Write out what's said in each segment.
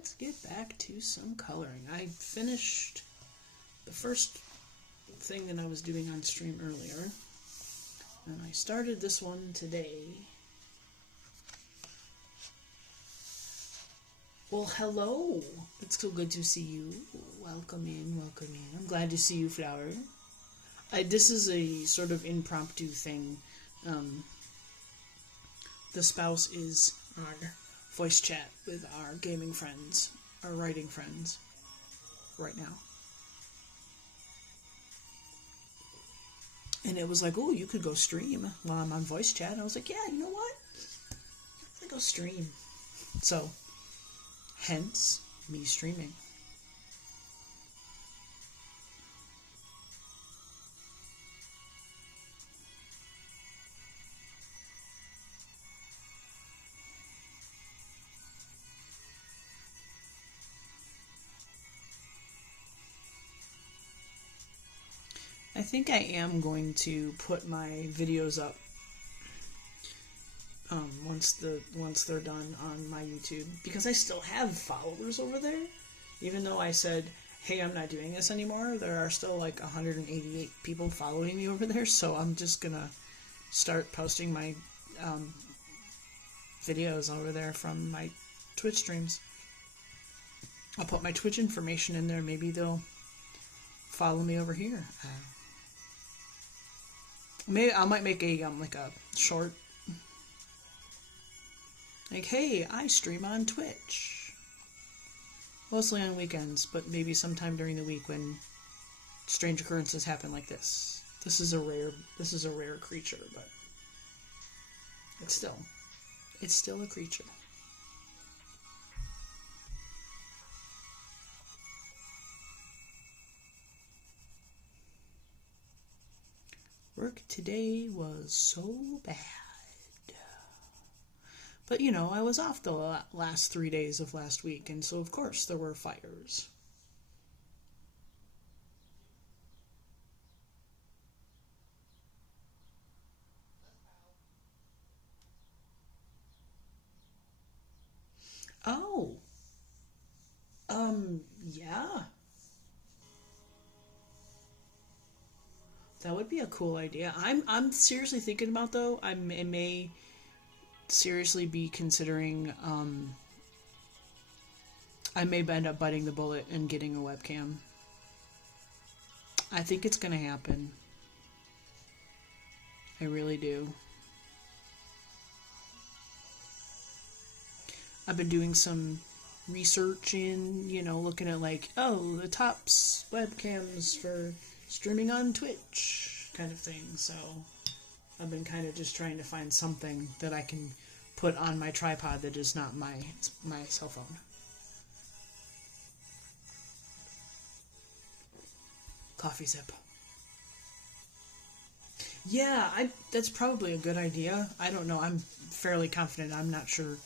let's get back to some coloring. I finished the first thing that I was doing on stream earlier, and I started this one today. Well, hello. It's so good to see you. Welcome in, welcome in. I'm glad to see you, Flower. This is a sort of impromptu thing. The spouse is our voice chat with our gaming friends, our writing friends, right now. And it was like, oh, you could go stream while I'm on voice chat. And I was like, yeah, you know what? I'm gonna go stream. So, hence, me streaming. I think I am going to put my videos up once they're done on my YouTube, because I still have followers over there. Even though I said, hey, I'm not doing this anymore, there are still like 188 people following me over there, so I'm just gonna start posting my videos over there from my Twitch streams. I'll put my Twitch information in there. Maybe they'll follow me over here. Maybe I might make a like a short, like, hey, I stream on Twitch. Mostly on weekends, but maybe sometime during the week when strange occurrences happen like this. This is a rare creature, but it's still a creature. Work today was so bad. But, you know, I was off the last 3 days of last week, and so, of course, there were fires. Oh. Yeah. That would be a cool idea. I'm seriously thinking about, though, I may seriously be considering, I may end up biting the bullet and getting a webcam. I think it's gonna happen. I really do. I've been doing some research in, you know, looking at like, oh, the top webcams for streaming on Twitch kind of thing. So I've been kind of just trying to find something that I can put on my tripod that is not my cell phone. Coffee sip. Yeah, that's probably a good idea. I don't know. I'm fairly confident. I'm not sure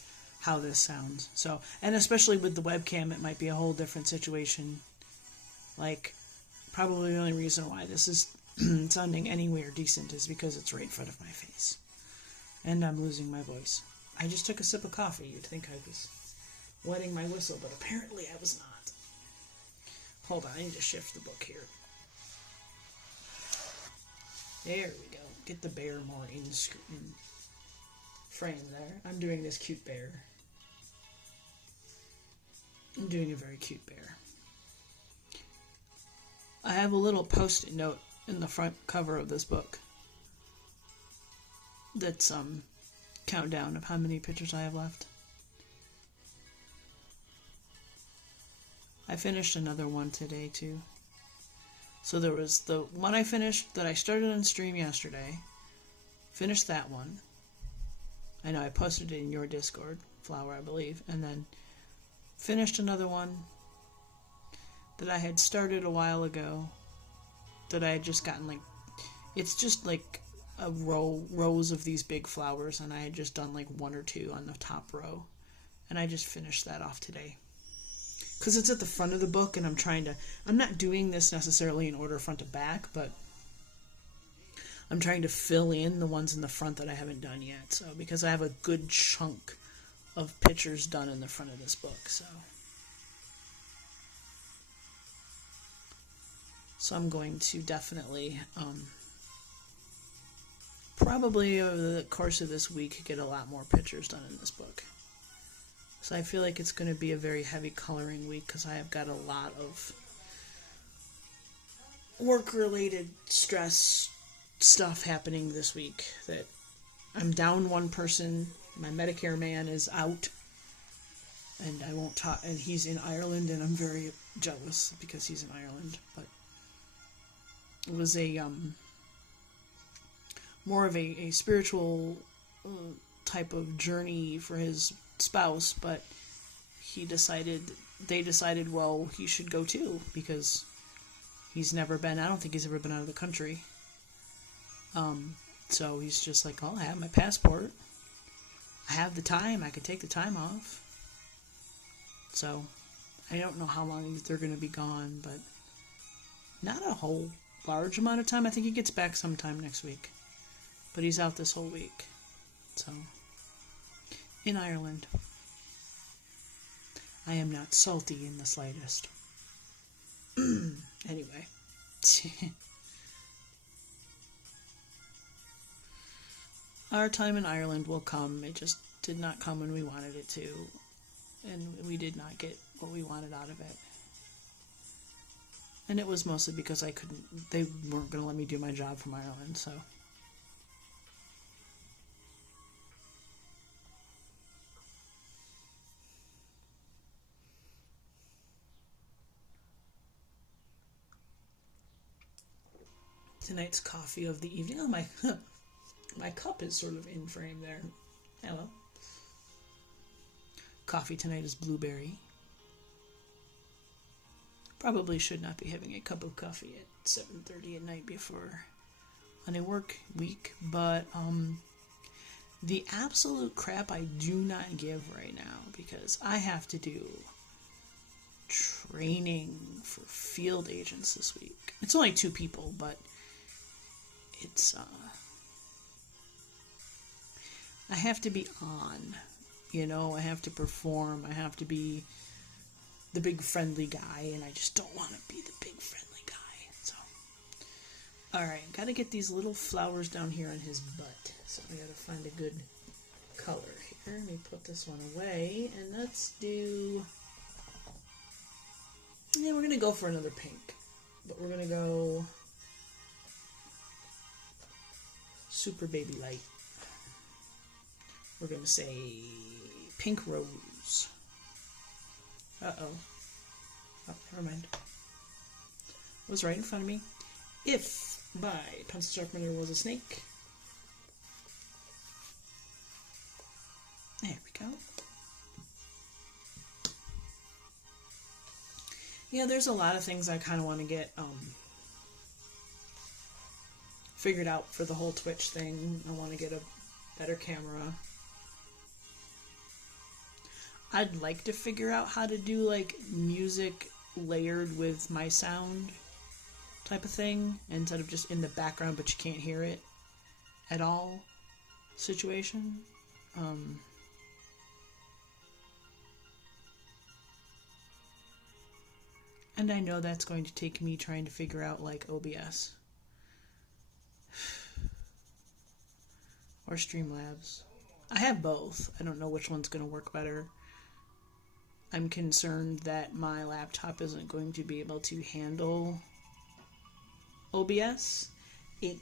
how this sounds. So, and especially with the webcam, it might be a whole different situation. Like, probably the only reason why this is sounding anywhere decent is because it's right in front of my face. And I'm losing my voice. I just took a sip of coffee. You'd think I was wetting my whistle, but apparently I was not. Hold on, I need to shift the book here. There we go. Get the bear more in frame there. I'm doing this cute bear. I'm doing a very cute bear. I have a little post-it note in the front cover of this book that's countdown of how many pictures I have left. I finished another one today too. So there was the one I finished that I started on stream yesterday. Finished that one. I know I posted it in your Discord, Flower, I believe, and then finished another one that I had started a while ago that I had just gotten, like, it's just like a rows of these big flowers, and I had just done like one or two on the top row, and I just finished that off today because it's at the front of the book, and I'm not doing this necessarily in order front to back, but I'm trying to fill in the ones in the front that I haven't done yet. So because I have a good chunk of pictures done in the front of this book, so So I'm going to definitely, probably over the course of this week, get a lot more pictures done in this book. So I feel like it's going to be a very heavy coloring week because I have got a lot of work-related stress stuff happening this week. That I'm down one person. My Medicare man is out, and I won't talk. And he's in Ireland, and I'm very jealous because he's in Ireland. But it was a more of a spiritual type of journey for his spouse, but they decided, well, he should go too, because he's never been, I don't think he's ever been out of the country. So he's just like, oh, I have my passport. I have the time. I could take the time off. So I don't know how long they're going to be gone, but not a whole large amount of time. I think he gets back sometime next week. But he's out this whole week. So, in Ireland. I am not salty in the slightest. Anyway. Our time in Ireland will come. It just did not come when we wanted it to. And we did not get what we wanted out of it. And it was mostly because they weren't going to let me do my job from Ireland, so. Tonight's coffee of the evening. Oh, my cup is sort of in frame there. Hello. Coffee tonight is blueberry. Probably should not be having a cup of coffee at 7:30 at night before on a work week, but the absolute crap I do not give right now, because I have to do training for field agents this week. It's only 2 people, but it's I have to be on, I have to perform, I have to be the big friendly guy, and I just don't want to be the big friendly guy. So, alright, gotta get these little flowers down here on his butt. So we gotta find a good color here. Let me put this one away, and let's do, we're gonna go for another pink, but we're gonna go Super Baby Light. We're gonna say Pink Rose. Uh-oh. Oh, never mind. It was right in front of me. If my pencil sharpener was a snake. There we go. Yeah, there's a lot of things I kind of want to get figured out for the whole Twitch thing. I want to get a better camera. I'd like to figure out how to do like music layered with my sound type of thing, instead of just in the background but you can't hear it at all situation. And I know that's going to take me trying to figure out like OBS or Streamlabs. I have both. I don't know which one's going to work better. I'm concerned that my laptop isn't going to be able to handle OBS. It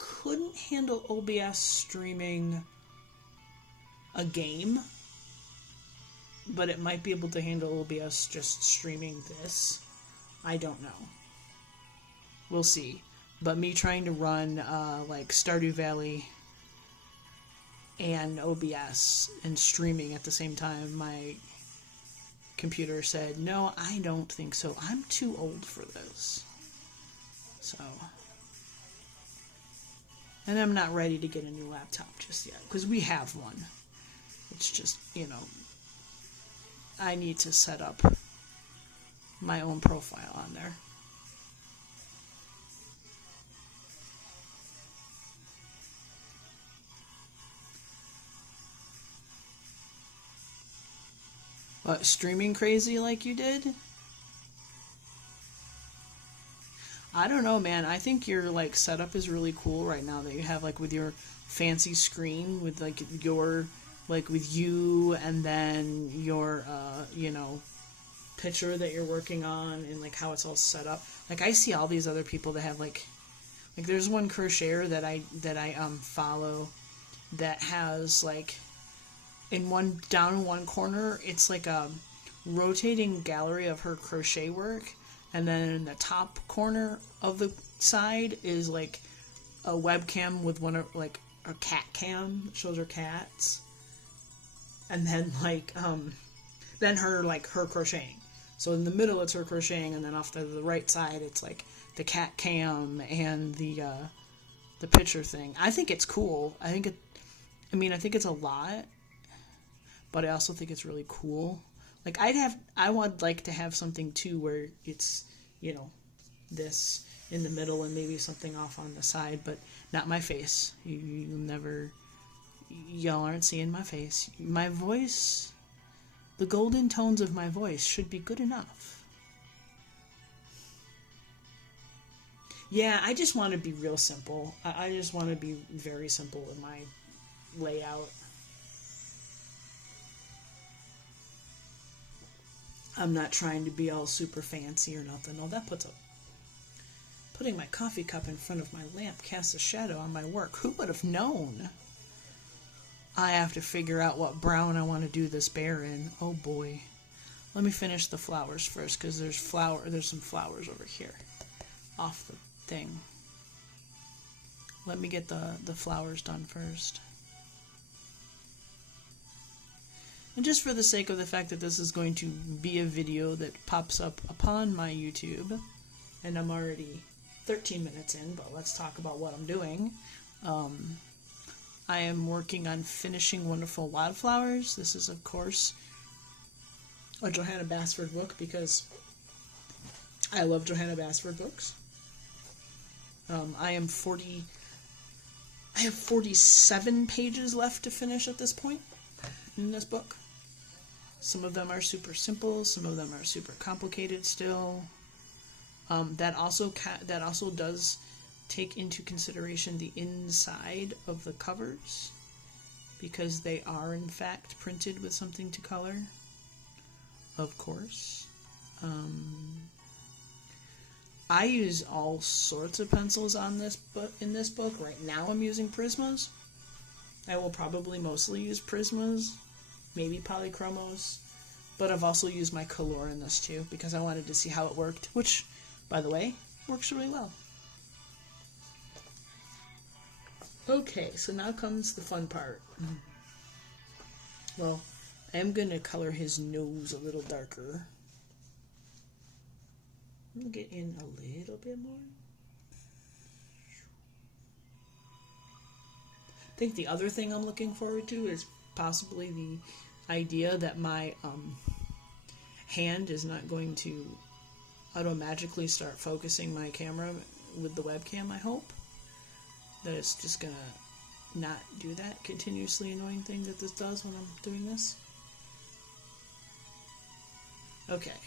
couldn't handle OBS streaming a game, but it might be able to handle OBS just streaming this. I don't know. We'll see. But me trying to run like Stardew Valley and OBS and streaming at the same time, my computer said, no, I don't think so. I'm too old for this. So, and I'm not ready to get a new laptop just yet, because we have one. It's just, I need to set up my own profile on there. What, streaming crazy like you did? I don't know, man. I think your like setup is really cool right now that you have like with your fancy screen with like your like with you and then your picture that you're working on and like how it's all set up. Like I see all these other people that have like there's one crocheter that I follow that has like in one down in one corner it's like a rotating gallery of her crochet work, and then in the top corner of the side is like a webcam with one of like a cat cam that shows her cats, and then then her crocheting. So in the middle it's her crocheting, and then off to the right side it's like the cat cam and the picture thing. I think it's cool. I think it's a lot, but I also think it's really cool. Like I would like to have something too where it's, this in the middle and maybe something off on the side, but not my face. Y'all aren't seeing my face. My voice, the golden tones of my voice should be good enough. Yeah, I just want to be real simple. I just want to be very simple in my layout. I'm not trying to be all super fancy or nothing. Oh, putting my coffee cup in front of my lamp casts a shadow on my work. Who would have known? I have to figure out what brown I want to do this bear in. Oh boy. Let me finish the flowers first, because there's some flowers over here off the thing. Let me get the flowers done first. And just for the sake of the fact that this is going to be a video that pops up upon my YouTube, and I'm already 13 minutes in, but let's talk about what I'm doing. I am working on finishing Wonderful Wildflowers. This is, of course, a Johanna Basford book because I love Johanna Basford books. I have 47 pages left to finish at this point in this book. Some of them are super simple, some of them are super complicated still. That also does take into consideration the inside of the covers, because they are in fact printed with something to color, of course. I use all sorts of pencils in this book. Right now I'm using Prismas. I will probably mostly use Prismas, maybe Polychromos, but I've also used my Color in this too because I wanted to see how it worked, which, by the way, works really well. Okay, so now comes the fun part. Well, I am going to color his nose a little darker. I'm going to get in a little bit more. I think the other thing I'm looking forward to is possibly the idea that my hand is not going to auto-magically start focusing my camera with the webcam, I hope. That it's just going to not do that continuously annoying thing that this does when I'm doing this. Okay.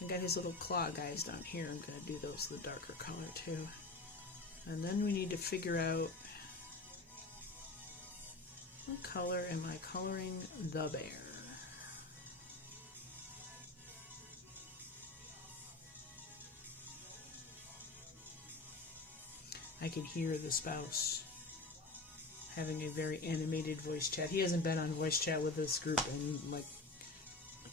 I got his little claw guys down here. I'm going to do those the darker color too. And then we need to figure out what color am I coloring the bear? I can hear the spouse having a very animated voice chat. He hasn't been on voice chat with this group in like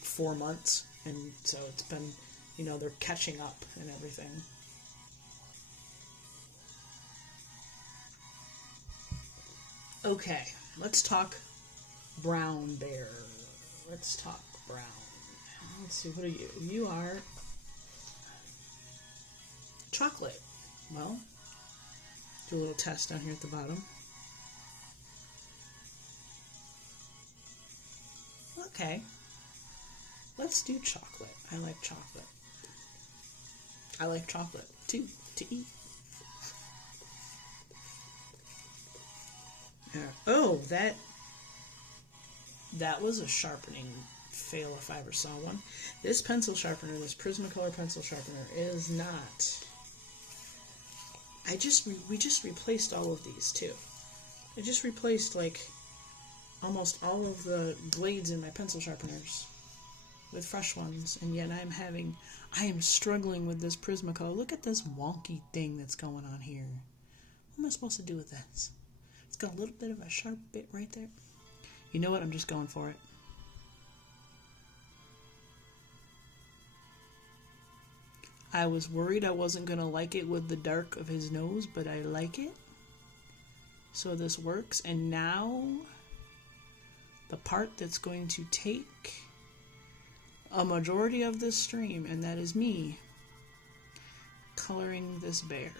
4 months, and so it's been, they're catching up and everything. Okay, let's talk brown bear. Let's talk brown. Let's see, what are you? You are chocolate. Well, do a little test down here at the bottom. Okay, let's do chocolate. I like chocolate. I like chocolate too, to eat. Oh, that was a sharpening fail if I ever saw one. This pencil sharpener, this Prismacolor pencil sharpener, is not we just replaced all of these too. I just replaced like almost all of the blades in my pencil sharpeners with fresh ones, and yet I am struggling with this Prismacolor. Look at this wonky thing that's going on here. What am I supposed to do with this? It's got a little bit of a sharp bit right there. You know what? I'm just going for it. I was worried I wasn't going to like it with the dark of his nose, but I like it. So this works. And now the part that's going to take a majority of this stream, and that is me coloring this bear.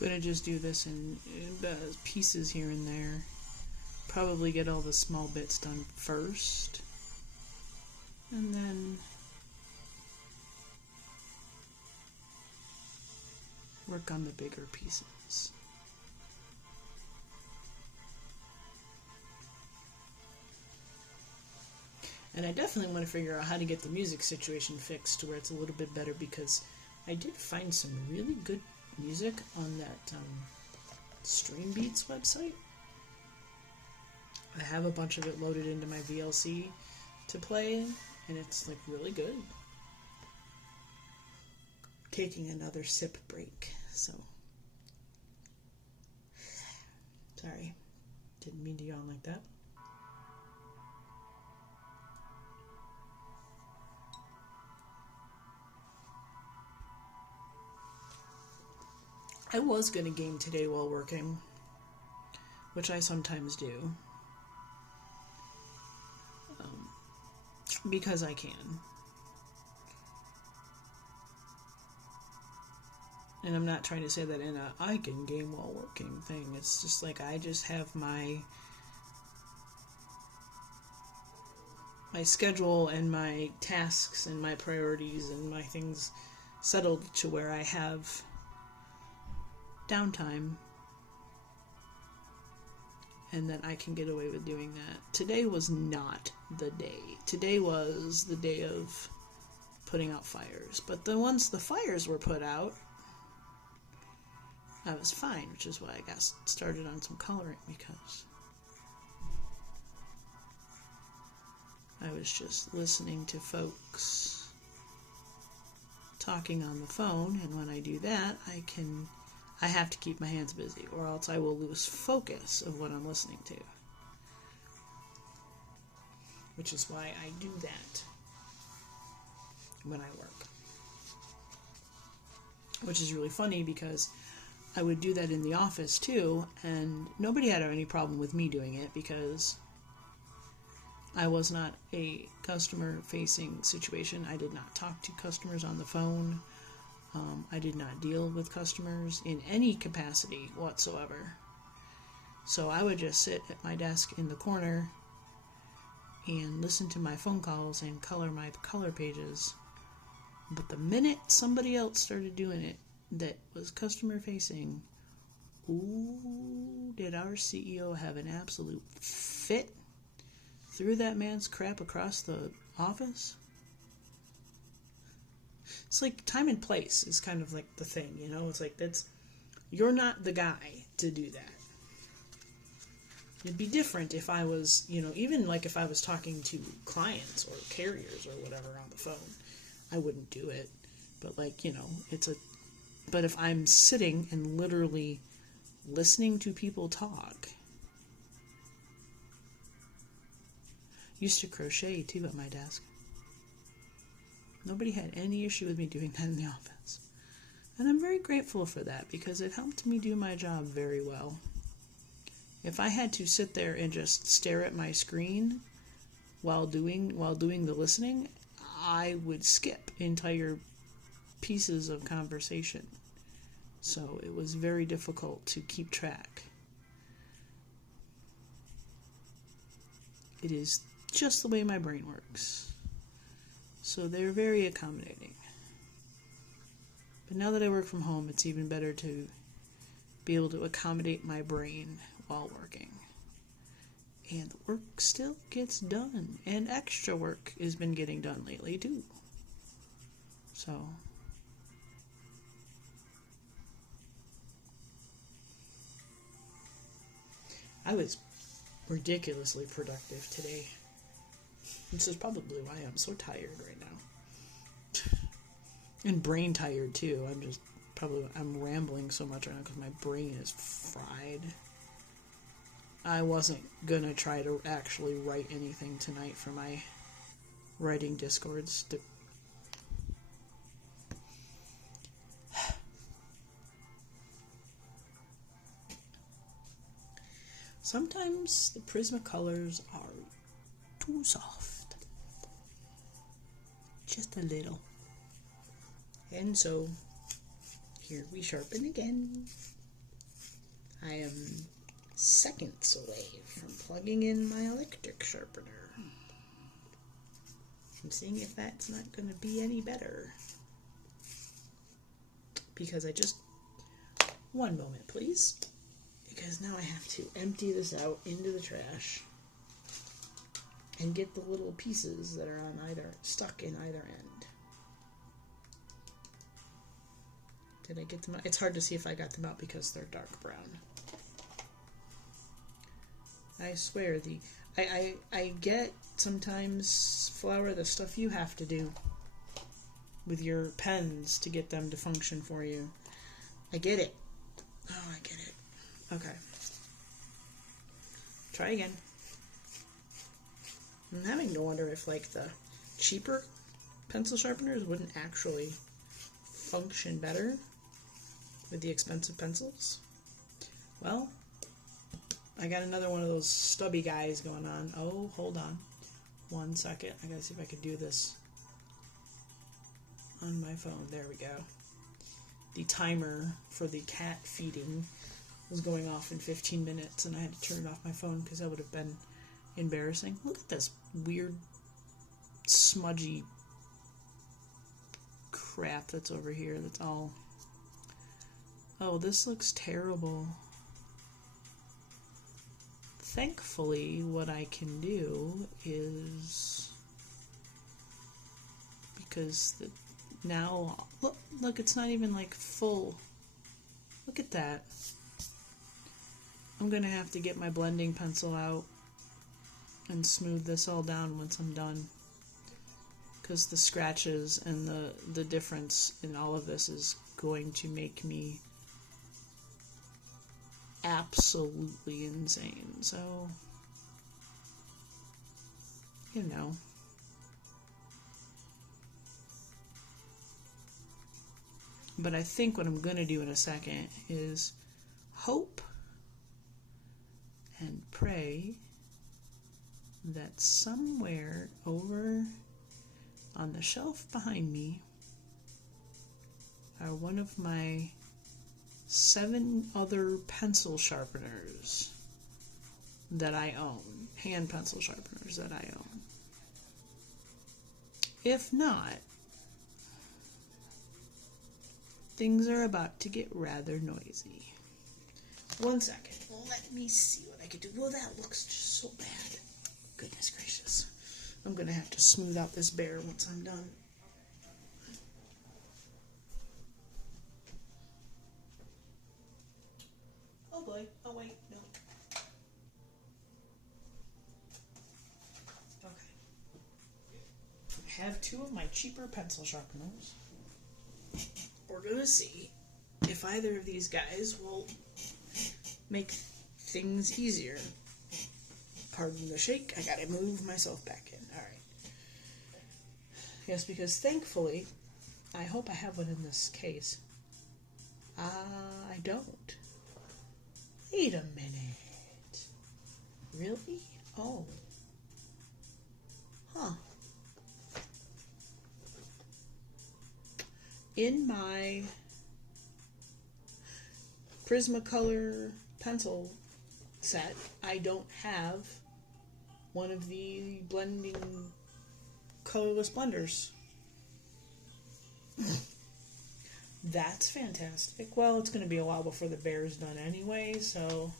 I'm going to just do this in pieces here and there. Probably get all the small bits done first. And then work on the bigger pieces. And I definitely want to figure out how to get the music situation fixed to where it's a little bit better, because I did find some really good music on that Stream Beats website. I have a bunch of it loaded into my VLC to play, and it's like really good. Taking another sip break, so sorry, didn't mean to yawn like that. I was going to game today while working, which I sometimes do, because I can. And I'm not trying to say that in a I can game while working thing. It's just like I just have my schedule and my tasks and my priorities and my things settled to where I have downtime, and then I can get away with doing that. Today was not the day. Today was the day of putting out fires. But then once the fires were put out, I was fine, which is why I got started on some coloring, because I was just listening to folks talking on the phone, and when I do that, I have to keep my hands busy, or else I will lose focus of what I'm listening to. Which is why I do that when I work. Which is really funny, because I would do that in the office too, and nobody had any problem with me doing it, because I was not a customer-facing situation. I did not talk to customers on the phone. I did not deal with customers in any capacity whatsoever. So I would just sit at my desk in the corner and listen to my phone calls and color my color pages. But the minute somebody else started doing it that was customer facing, ooh, did our CEO have an absolute fit? Threw that man's crap across the office. It's like time and place is kind of like the thing, you know? It's like you're not the guy to do that. It'd be different if I was, even like if I was talking to clients or carriers or whatever on the phone, I wouldn't do it. But but if I'm sitting and literally listening to people talk. Used to crochet too at my desk. Nobody had any issue with me doing that in the office. And I'm very grateful for that because it helped me do my job very well. If I had to sit there and just stare at my screen while doing the listening, I would skip entire pieces of conversation. So it was very difficult to keep track. It is just the way my brain works. So they're very accommodating. But now that I work from home, it's even better to be able to accommodate my brain while working. And the work still gets done. And extra work has been getting done lately, too. So I was ridiculously productive today. This is probably why I'm so tired right now. And brain tired too. I'm rambling so much right now because my brain is fried. I wasn't gonna try to actually write anything tonight for my writing discords. Sometimes the Prismacolors are too soft. Just a little. And so, here we sharpen again. I am seconds away from plugging in my electric sharpener. I'm seeing if that's not going to be any better. Because one moment please. Because now I have to empty this out into the trash and get the little pieces that are stuck in either end. Did I get them out? It's hard to see if I got them out because they're dark brown. I swear, I get sometimes, Flower, the stuff you have to do with your pens to get them to function for you. I get it. Oh, I get it. Okay. Try again. I'm having to wonder if, the cheaper pencil sharpeners wouldn't actually function better with the expensive pencils. Well, I got another one of those stubby guys going on. Oh, hold on. 1 second. I gotta see if I can do this on my phone. There we go. The timer for the cat feeding was going off in 15 minutes, and I had to turn it off my phone because that would have been embarrassing. Look at this weird, smudgy crap that's over here. That's all... Oh, this looks terrible. Thankfully, what I can do is... Because now... Look, it's not even, full. Look at that. I'm going to have to get my blending pencil out and smooth this all down once I'm done. Because the scratches and the difference in all of this is going to make me absolutely insane. So, you know. But I think what I'm going to do in a second is hope and pray that somewhere over on the shelf behind me are one of my 7 other pencil sharpeners that I own. Hand pencil sharpeners that I own. If not, things are about to get rather noisy. 1 second. Let me see what I can do. Well, that looks just so bad. Goodness gracious. I'm going to have to smooth out this bear once I'm done. Oh boy. Oh wait, no. Okay. I have 2 of my cheaper pencil sharpeners. We're going to see if either of these guys will make things easier. Pardon the shake. I gotta move myself back in. Alright. Yes, because thankfully, I hope I have one in this case. I don't. Wait a minute. Really? Oh. Huh. In my Prismacolor pencil set, I don't have one of the blending colorless blenders. That's fantastic. Well, it's going to be a while before the bear's done anyway, so...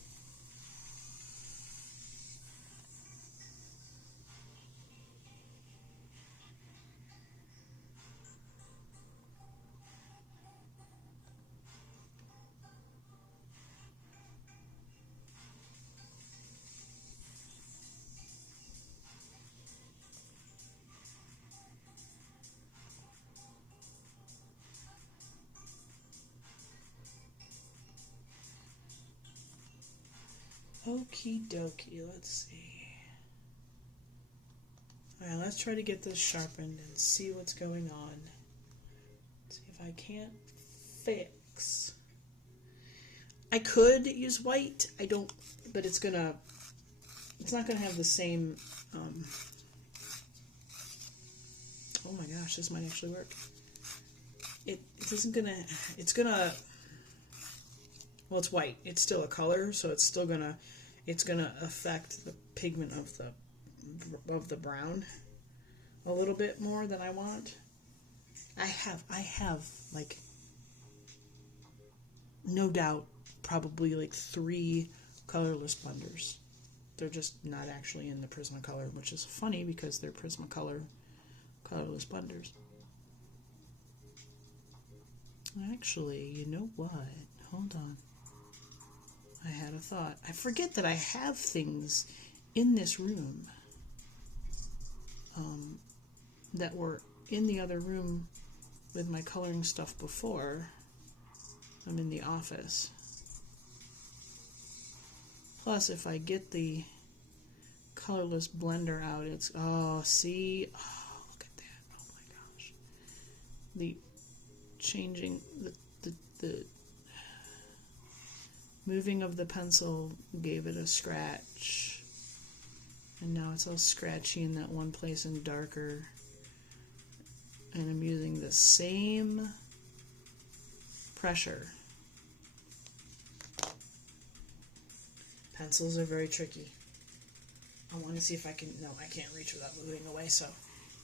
Okie dokie, let's see. Alright, let's try to get this sharpened and see what's going on. See if I can't fix. I could use white, I don't, but it's not gonna have the same, oh my gosh, this might actually work. It isn't gonna, it's gonna, well, it's white. It's still a color, so it's gonna affect the pigment of the brown a little bit more than I want. I have like, no doubt, probably like 3 colorless blenders. They're just not actually in the Prismacolor, which is funny because they're Prismacolor colorless blenders. Actually, you know what? Hold on. I had a thought. I forget that I have things in this room that were in the other room with my coloring stuff before. I'm in the office. Plus, if I get the colorless blender out, it's, oh, see? Oh, look at that. Oh my gosh. The changing, the moving of the pencil gave it a scratch, and now it's all scratchy in that one place and darker, and I'm using the same pressure. Pencils are very tricky. I want to see if I can, no, I can't reach without moving away, so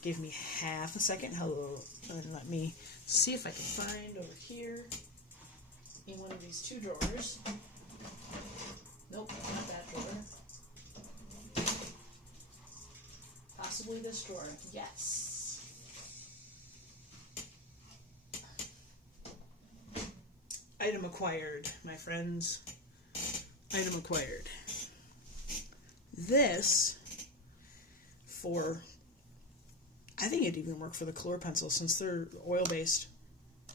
give me half a second. Hello, and let me see if I can find over here in one of these 2 drawers. Nope, not that drawer. Possibly this drawer. Yes. Item acquired, my friends. Item acquired. This, I think it'd even work for the color pencil since they're oil-based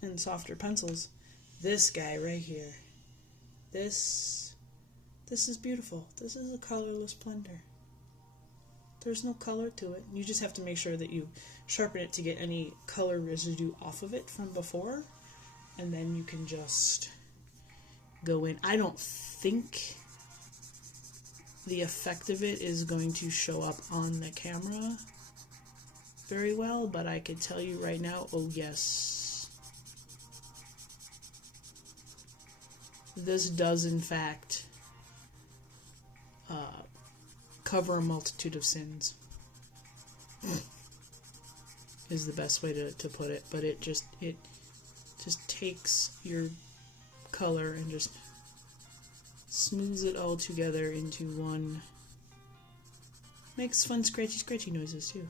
and softer pencils. This guy right here. This is beautiful. This is a colorless blender. There's no color to it. You just have to make sure that you sharpen it to get any color residue off of it from before, and then you can just go in. I don't think the effect of it is going to show up on the camera very well, but I could tell you right now, oh yes, this does in fact cover a multitude of sins is the best way to put it, but it just takes your color and just smooths it all together into one. Makes fun scratchy noises too.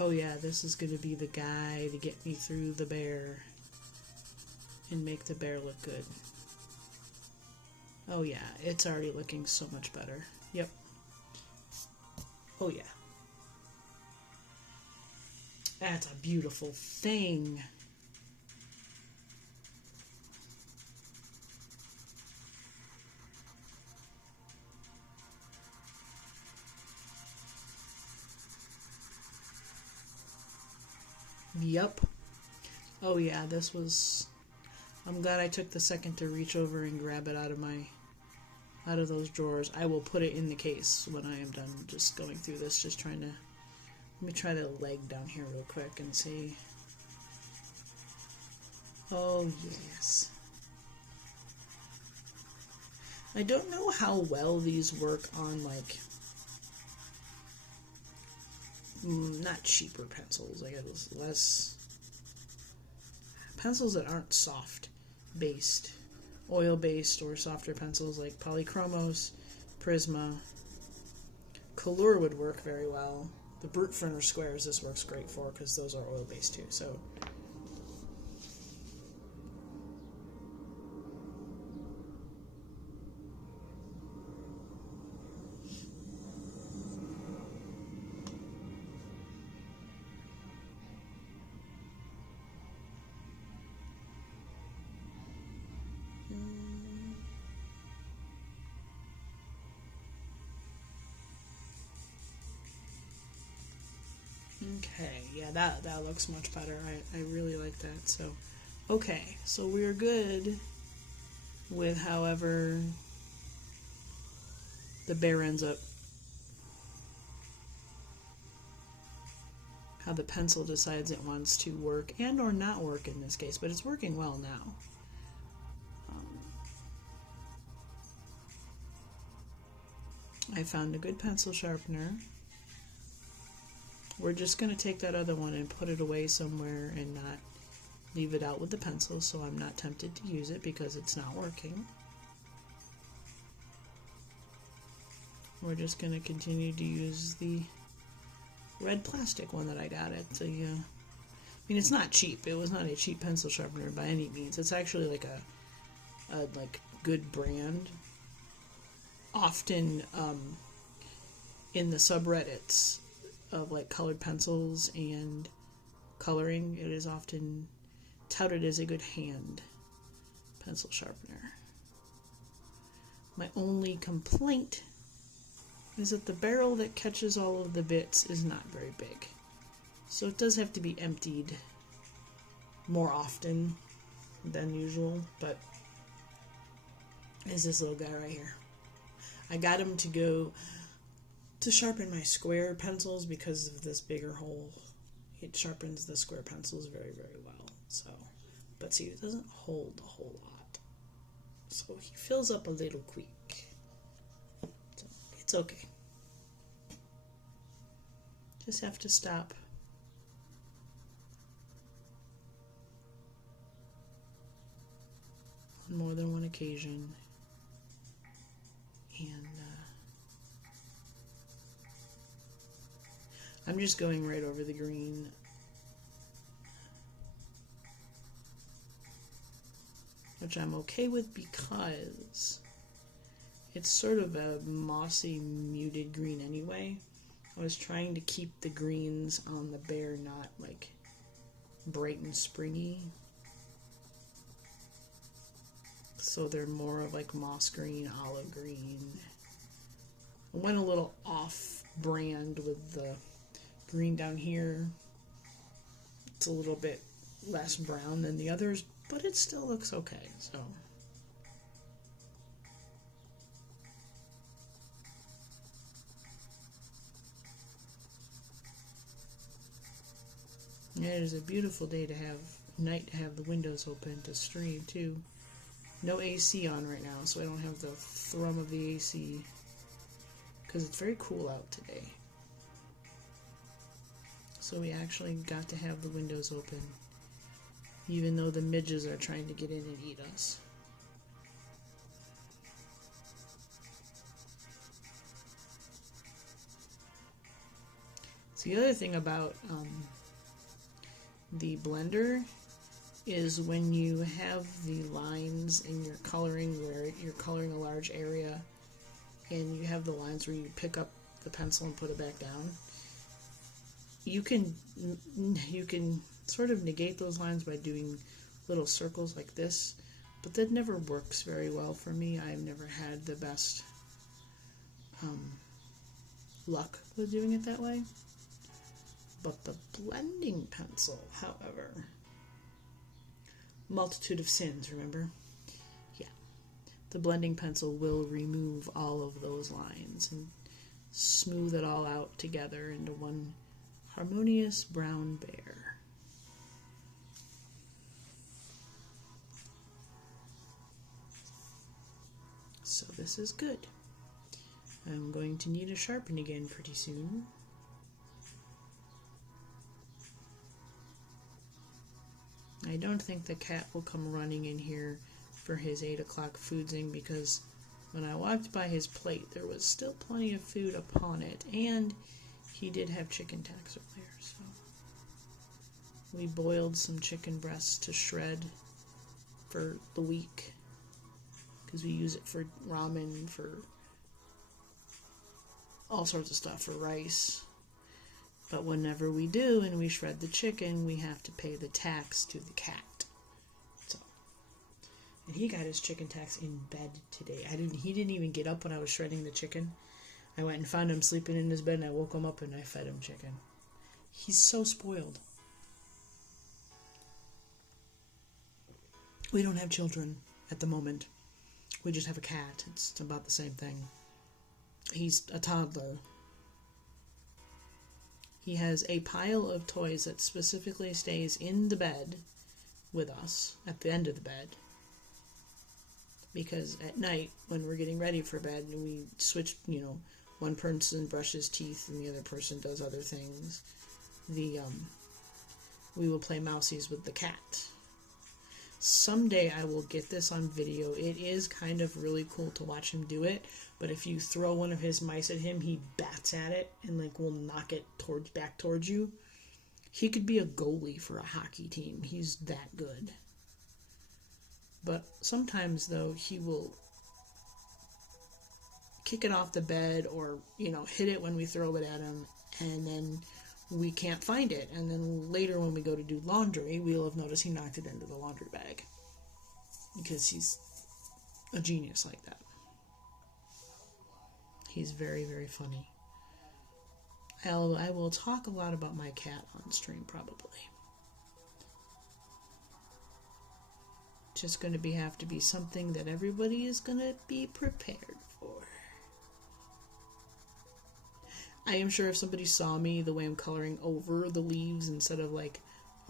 Oh yeah, this is gonna be the guy to get me through the bear and make the bear look good. Oh yeah, it's already looking so much better. Yep. Oh yeah. That's a beautiful thing. Yep. Oh yeah, this was... I'm glad I took the second to reach over and grab it out of those drawers. I will put it in the case when I am done just going through this, just trying to... Let me try the leg down here real quick and see. Oh yes. I don't know how well these work on, like, not cheaper pencils, I guess, less pencils that aren't soft based, oil based, or softer pencils like Polychromos, Prisma. Color would work very well. The Brute Ferner squares this works great for because those are oil based too. So okay, yeah, that looks much better. I really like that. So, okay, so we're good with however the bear ends up, how the pencil decides it wants to work and or not work in this case, but it's working well now. I found a good pencil sharpener. We're just going to take that other one and put it away somewhere and not leave it out with the pencil, so I'm not tempted to use it because it's not working. We're just going to continue to use the red plastic one that I got at the... I mean, it's not cheap. It was not a cheap pencil sharpener by any means. It's actually like a like good brand. Often in the subreddits of like colored pencils and coloring, it is often touted as a good hand pencil sharpener. My only complaint is that the barrel that catches all of the bits is not very big. So it does have to be emptied more often than usual, but is this little guy right here. I got him to go to sharpen my square pencils because of this bigger hole. It sharpens the square pencils very, very well. So, but see, it doesn't hold a whole lot. So he fills up a little quick. So it's okay. Just have to stop. On more than one occasion. And I'm just going right over the green. Which I'm okay with because it's sort of a mossy, muted green anyway. I was trying to keep the greens on the bear not like bright and springy. So they're more of like moss green, olive green. I went a little off brand with the green down here. It's a little bit less brown than the others, but it still looks okay. So yeah, it is a beautiful day to have night to have the windows open to stream too. No AC on right now, so I don't have the thrum of the AC because it's very cool out today. So we actually got to have the windows open, even though the midges are trying to get in and eat us. So the other thing about the blender is when you have the lines in your coloring where you're coloring a large area and you have the lines where you pick up the pencil and put it back down, you can sort of negate those lines by doing little circles like this, but that never works very well for me. I've never had the best luck with doing it that way. But the blending pencil, however, multitude of sins, remember? Yeah. The blending pencil will remove all of those lines and smooth it all out together into one harmonious brown bear. So this is good. I'm going to need a sharpen again pretty soon. I don't think the cat will come running in here for his 8 o'clock foodsing, because when I walked by his plate there was still plenty of food upon it, and he did have chicken tacks earlier, so we boiled some chicken breasts to shred for the week, because we use it for ramen, for all sorts of stuff, for rice. But whenever we do and we shred the chicken, we have to pay the tax to the cat. So, and he got his chicken tacks in bed today. He didn't even get up when I was shredding the chicken. I went and found him sleeping in his bed, and I woke him up and I fed him chicken. He's so spoiled. We don't have children at the moment. We just have a cat. It's about the same thing. He's a toddler. He has a pile of toys that specifically stays in the bed with us, at the end of the bed. Because at night, when we're getting ready for bed, we switch, one person brushes teeth and the other person does other things. We will play mousies with the cat. Someday I will get this on video. It is kind of really cool to watch him do it, but if you throw one of his mice at him, he bats at it and will knock it back towards you. He could be a goalie for a hockey team. He's that good. But sometimes though, he will kick it off the bed or, hit it when we throw it at him, and then we can't find it. And then later when we go to do laundry, we'll have noticed he knocked it into the laundry bag. Because he's a genius like that. He's very, very funny. I will talk a lot about my cat on stream, probably. Just going to have to be something that everybody is going to be prepared for. I am sure if somebody saw me the way I'm coloring over the leaves instead of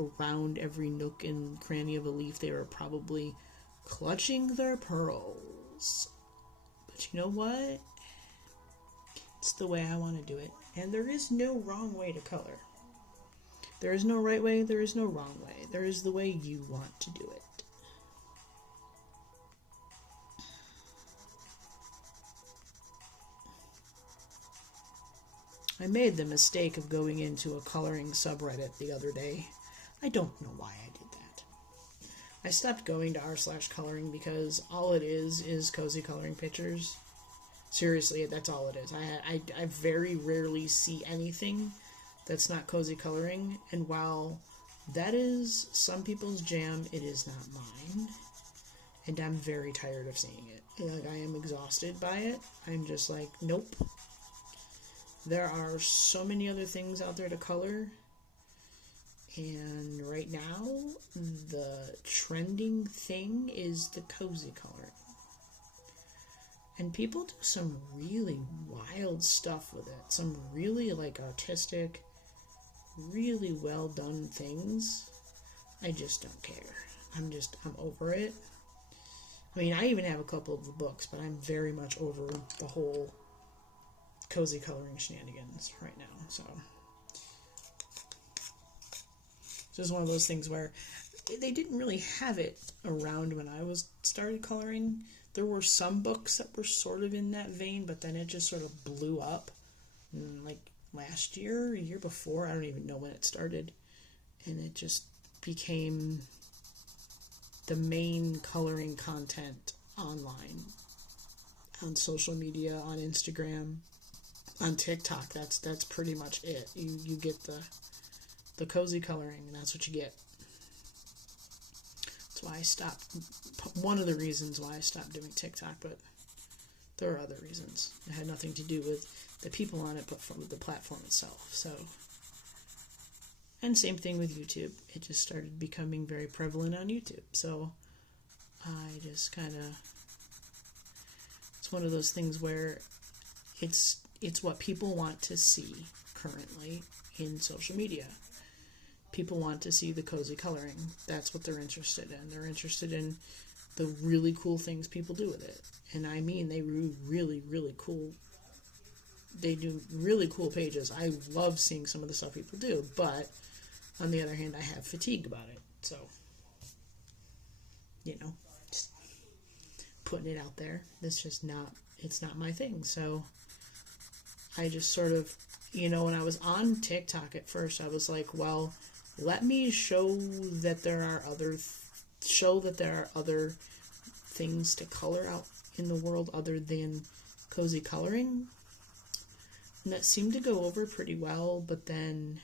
around every nook and cranny of a leaf, they were probably clutching their pearls. But you know what? It's the way I want to do it. And there is no wrong way to color. There is no right way, there is no wrong way. There is the way you want to do it. I made the mistake of going into a coloring subreddit the other day. I don't know why I did that. I stopped going to r/coloring because all it is cozy coloring pictures. Seriously, that's all it is. I very rarely see anything that's not cozy coloring, and while that is some people's jam, it is not mine. And I'm very tired of seeing it. I am exhausted by it. I'm just nope. There are so many other things out there to color, and right now, the trending thing is the cozy coloring. And people do some really wild stuff with it. Some really, artistic, really well done things. I just don't care. I'm over it. I mean, I even have a couple of the books, but I'm very much over the whole cozy coloring shenanigans right now. So it's just one of those things where they didn't really have it around when I started coloring. There were some books that were sort of in that vein, but then it just sort of blew up. Last year, a year before, I don't even know when it started, and it just became the main coloring content online, on social media, on Instagram. On TikTok, that's pretty much it. You get the cozy coloring, and that's what you get. That's why I stopped. One of the reasons why I stopped doing TikTok, but there are other reasons. It had nothing to do with the people on it, but from the platform itself. So, And same thing with YouTube. It just started becoming very prevalent on YouTube. So I just kind of, it's one of those things where it's what people want to see currently in social media. People want to see the cozy coloring. That's what they're interested in. They're interested in the really cool things people do with it. And I mean, they do really, really cool. They do really cool pages. I love seeing some of the stuff people do, but on the other hand, I have fatigue about it. So, just putting it out there. It's not my thing. So I just sort of, when I was on TikTok at first, I was like, well, let me show that there are other things to color out in the world other than cozy coloring. And that seemed to go over pretty well, but then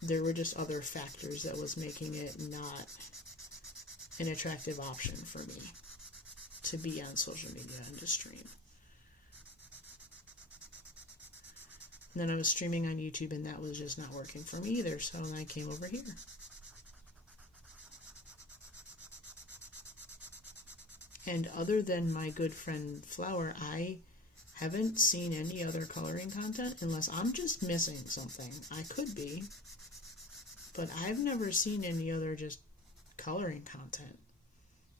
there were just other factors that was making it not an attractive option for me to be on social media and to stream. And then I was streaming on YouTube, and that was just not working for me either, so I came over here. And other than my good friend Flower, I haven't seen any other coloring content unless I'm just missing something. I could be, but I've never seen any other just coloring content,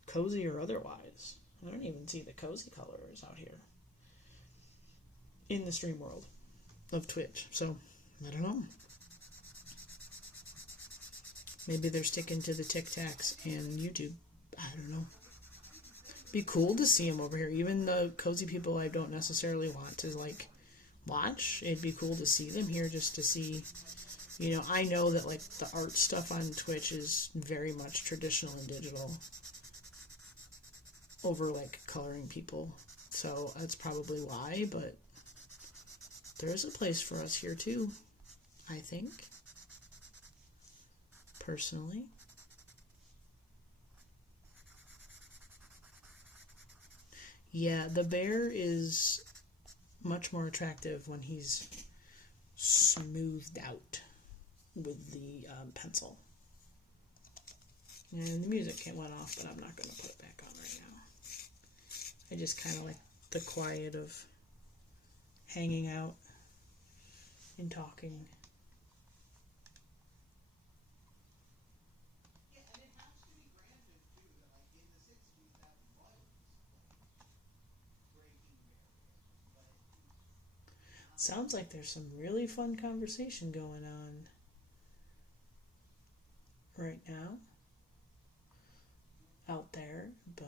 cozy or otherwise. I don't even see the cozy colorers out here in the stream world of Twitch, so I don't know. Maybe they're sticking to the TikToks and YouTube. I don't know. Be cool to see them over here. Even the cozy people I don't necessarily want to watch. It'd be cool to see them here just to see. I know that the art stuff on Twitch is very much traditional and digital over coloring people. So that's probably why, but there is a place for us here too, I think. Personally. Yeah, the bear is much more attractive when he's smoothed out with the pencil. And the music went off, but I'm not going to put it back on right now. I just kind of like the quiet of hanging out and talking. Sounds like there's some really fun conversation going on right now out there, but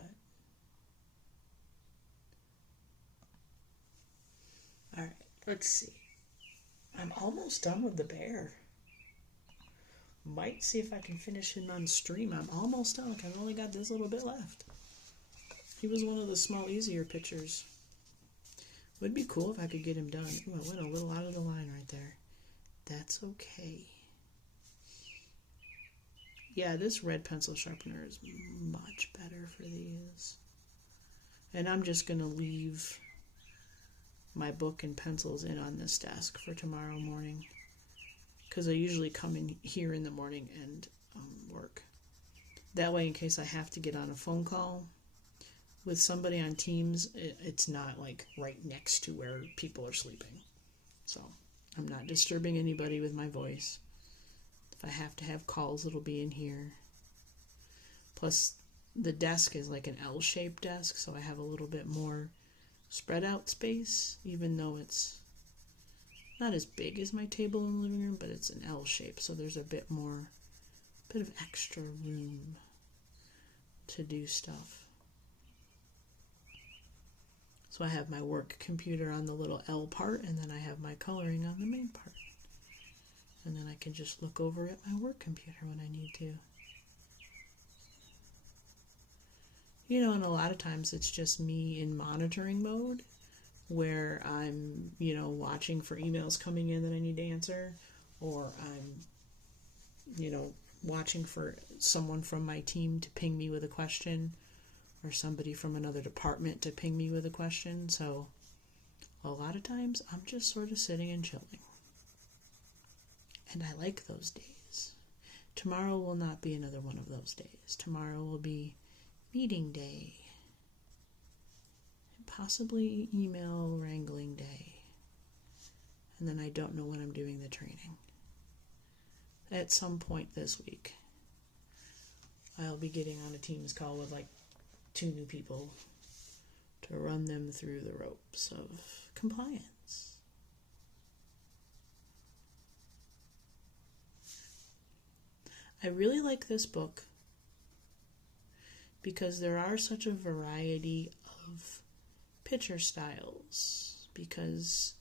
alright, let's see. I'm almost done with the bear. Might see if I can finish him on stream. I'm almost done. I've only got this little bit left. He was one of the small, easier pictures. Would be cool if I could get him done. Ooh, I went a little out of the line right there. That's okay. Yeah, this red pencil sharpener is much better for these. And I'm just going to leave my book and pencils in on this desk for tomorrow morning. Because I usually come in here in the morning and work. That way, in case I have to get on a phone call with somebody on Teams, it's not right next to where people are sleeping. So I'm not disturbing anybody with my voice. If I have to have calls, it'll be in here. Plus, the desk is like an L-shaped desk, so I have a little bit more spread out space, even though it's not as big as my table in the living room, but it's an L shape, so there's a bit of extra room to do stuff. So I have my work computer on the little L part, and then I have my coloring on the main part. And then I can just look over at my work computer when I need to. And a lot of times it's just me in monitoring mode, where I'm, watching for emails coming in that I need to answer, or I'm, watching for someone from my team to ping me with a question, or somebody from another department to ping me with a question. So a lot of times I'm just sort of sitting and chilling. And I like those days. Tomorrow will not be another one of those days. Tomorrow will be meeting day. Possibly email wrangling day. And then I don't know when I'm doing the training. At some point this week, I'll be getting on a Teams call with like 2 new people to run them through the ropes of compliance. I really like this book because there are such a variety of picture styles, because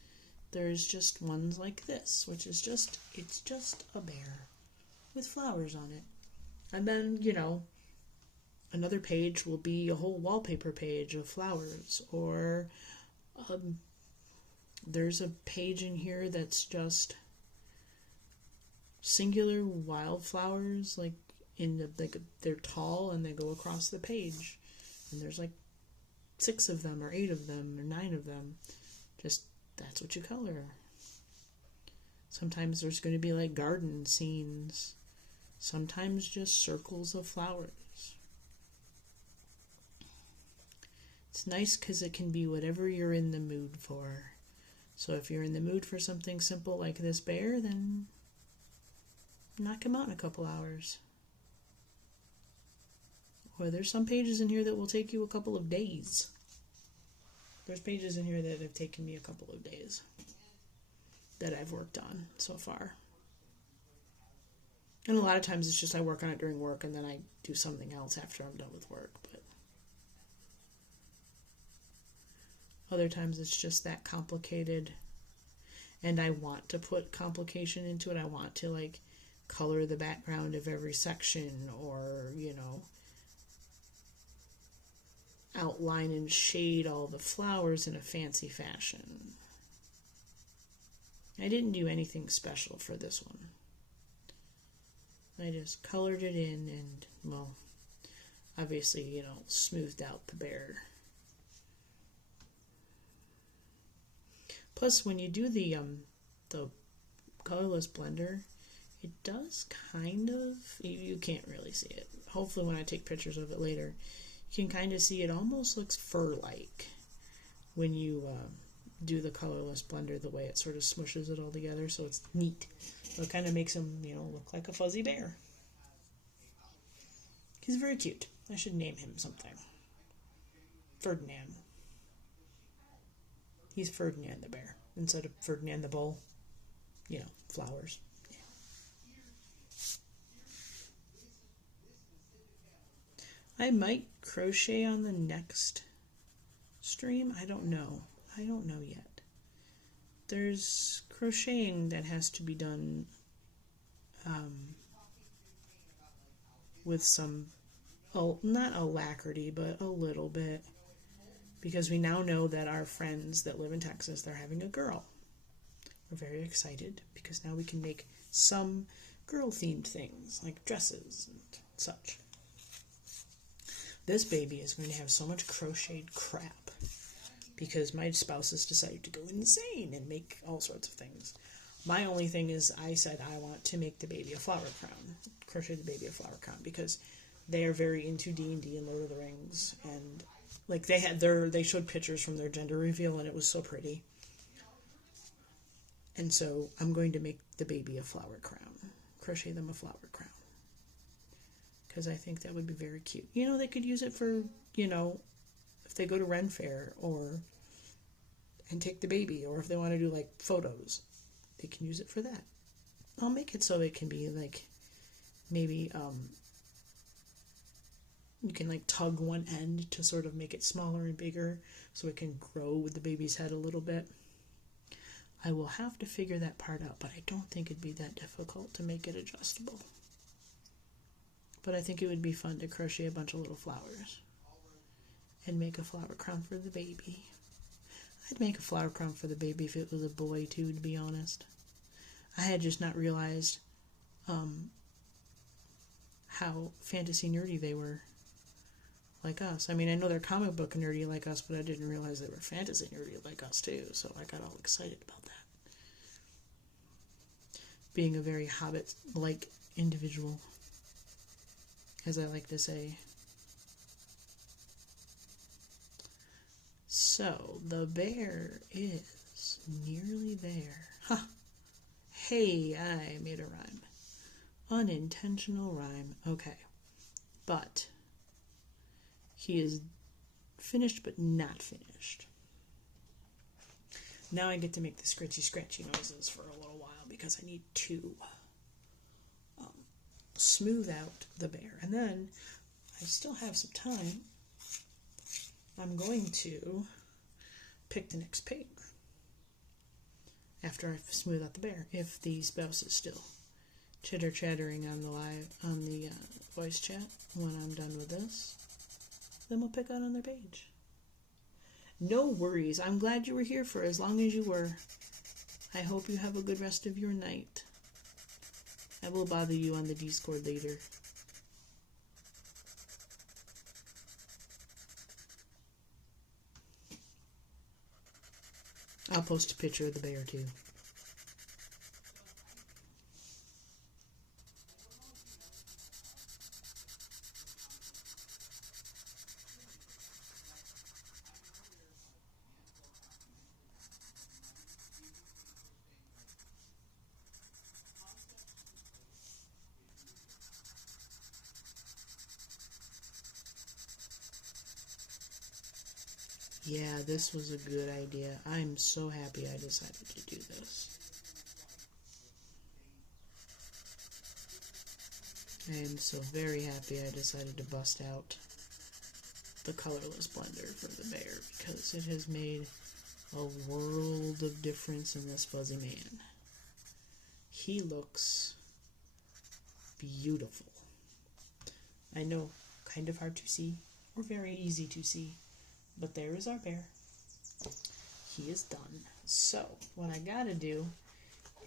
there's just ones like this, which is it's just a bear with flowers on it. And then, another page will be a whole wallpaper page of flowers, or there's a page in here that's just singular wildflowers, they're tall and they go across the page, and there's 6 of them or 8 of them or 9 of them. Just that's what you color. Sometimes there's going to be garden scenes, sometimes just circles of flowers. It's nice because it can be whatever you're in the mood for. So if you're in the mood for something simple like this bear, then knock him out in a couple hours. Or there's some pages in here that will take you a couple of days. There's pages in here that have taken me a couple of days that I've worked on so far. And a lot of times it's just I work on it during work and then I do something else after I'm done with work. But other times it's just that complicated, and I want to put complication into it. I want to color the background of every section, or outline and shade all the flowers in a fancy fashion. I didn't do anything special for this one. I just colored it in and, obviously, smoothed out the bear. Plus, when you do the colorless blender, it does kind of, you can't really see it. Hopefully when I take pictures of it later, you can kind of see it almost looks fur-like when you do the colorless blender, the way it sort of smushes it all together, so it's neat. So it kind of makes him, look like a fuzzy bear. He's very cute. I should name him something. Ferdinand. He's Ferdinand the bear instead of Ferdinand the bull. Flowers. Yeah. I might crochet on the next stream. I don't know yet. There's crocheting that has to be done with some, not alacrity, but a little bit. Because we now know that our friends that live in Texas, they're having a girl. We're very excited because now we can make some girl-themed things, like dresses and such. This baby is going to have so much crocheted crap because my spouse has decided to go insane and make all sorts of things. My only thing is I said I want to make the baby a flower crown, crochet the baby a flower crown, because they are very into D&D and Lord of the Rings, and they showed pictures from their gender reveal and it was so pretty. And so I'm going to make the baby a flower crown, crochet them a flower crown, because I think that would be very cute. They could use it for, if they go to Ren Fair and take the baby, or if they want to do photos, they can use it for that. I'll make it so it can be maybe you can tug one end to sort of make it smaller and bigger so it can grow with the baby's head a little bit. I will have to figure that part out, but I don't think it'd be that difficult to make it adjustable. But I think it would be fun to crochet a bunch of little flowers and make a flower crown for the baby. I'd make a flower crown for the baby if it was a boy too, to be honest. I had just not realized how fantasy nerdy they were, like us. I mean, I know they're comic book nerdy like us, but I didn't realize they were fantasy nerdy like us too, so I got all excited about that. being a very hobbit-like individual, as I like to say. So, the bear is nearly there. Ha! Hey, I made a rhyme. Unintentional rhyme. Okay. But he is finished but not finished. Now I get to make the scratchy noises for a little while because I need to smooth out the bear. And then I still have some time. I'm going to pick the next page after I smooth out the bear. If the spouse is still chattering on the voice chat when I'm done with this, then we'll pick out on their page. No worries. I'm glad you were here for as long as you were. I hope you have a good rest of your night. I will bother you on the Discord later. I'll post a picture of the bear too. Yeah, this was a good idea. I'm so happy I decided to do this. I am so very happy I decided to bust out the colorless blender for the bear because it has made a world of difference in this fuzzy man. He looks beautiful. I know, kind of hard to see or very easy to see. But there is our bear. He is done. So, what I gotta do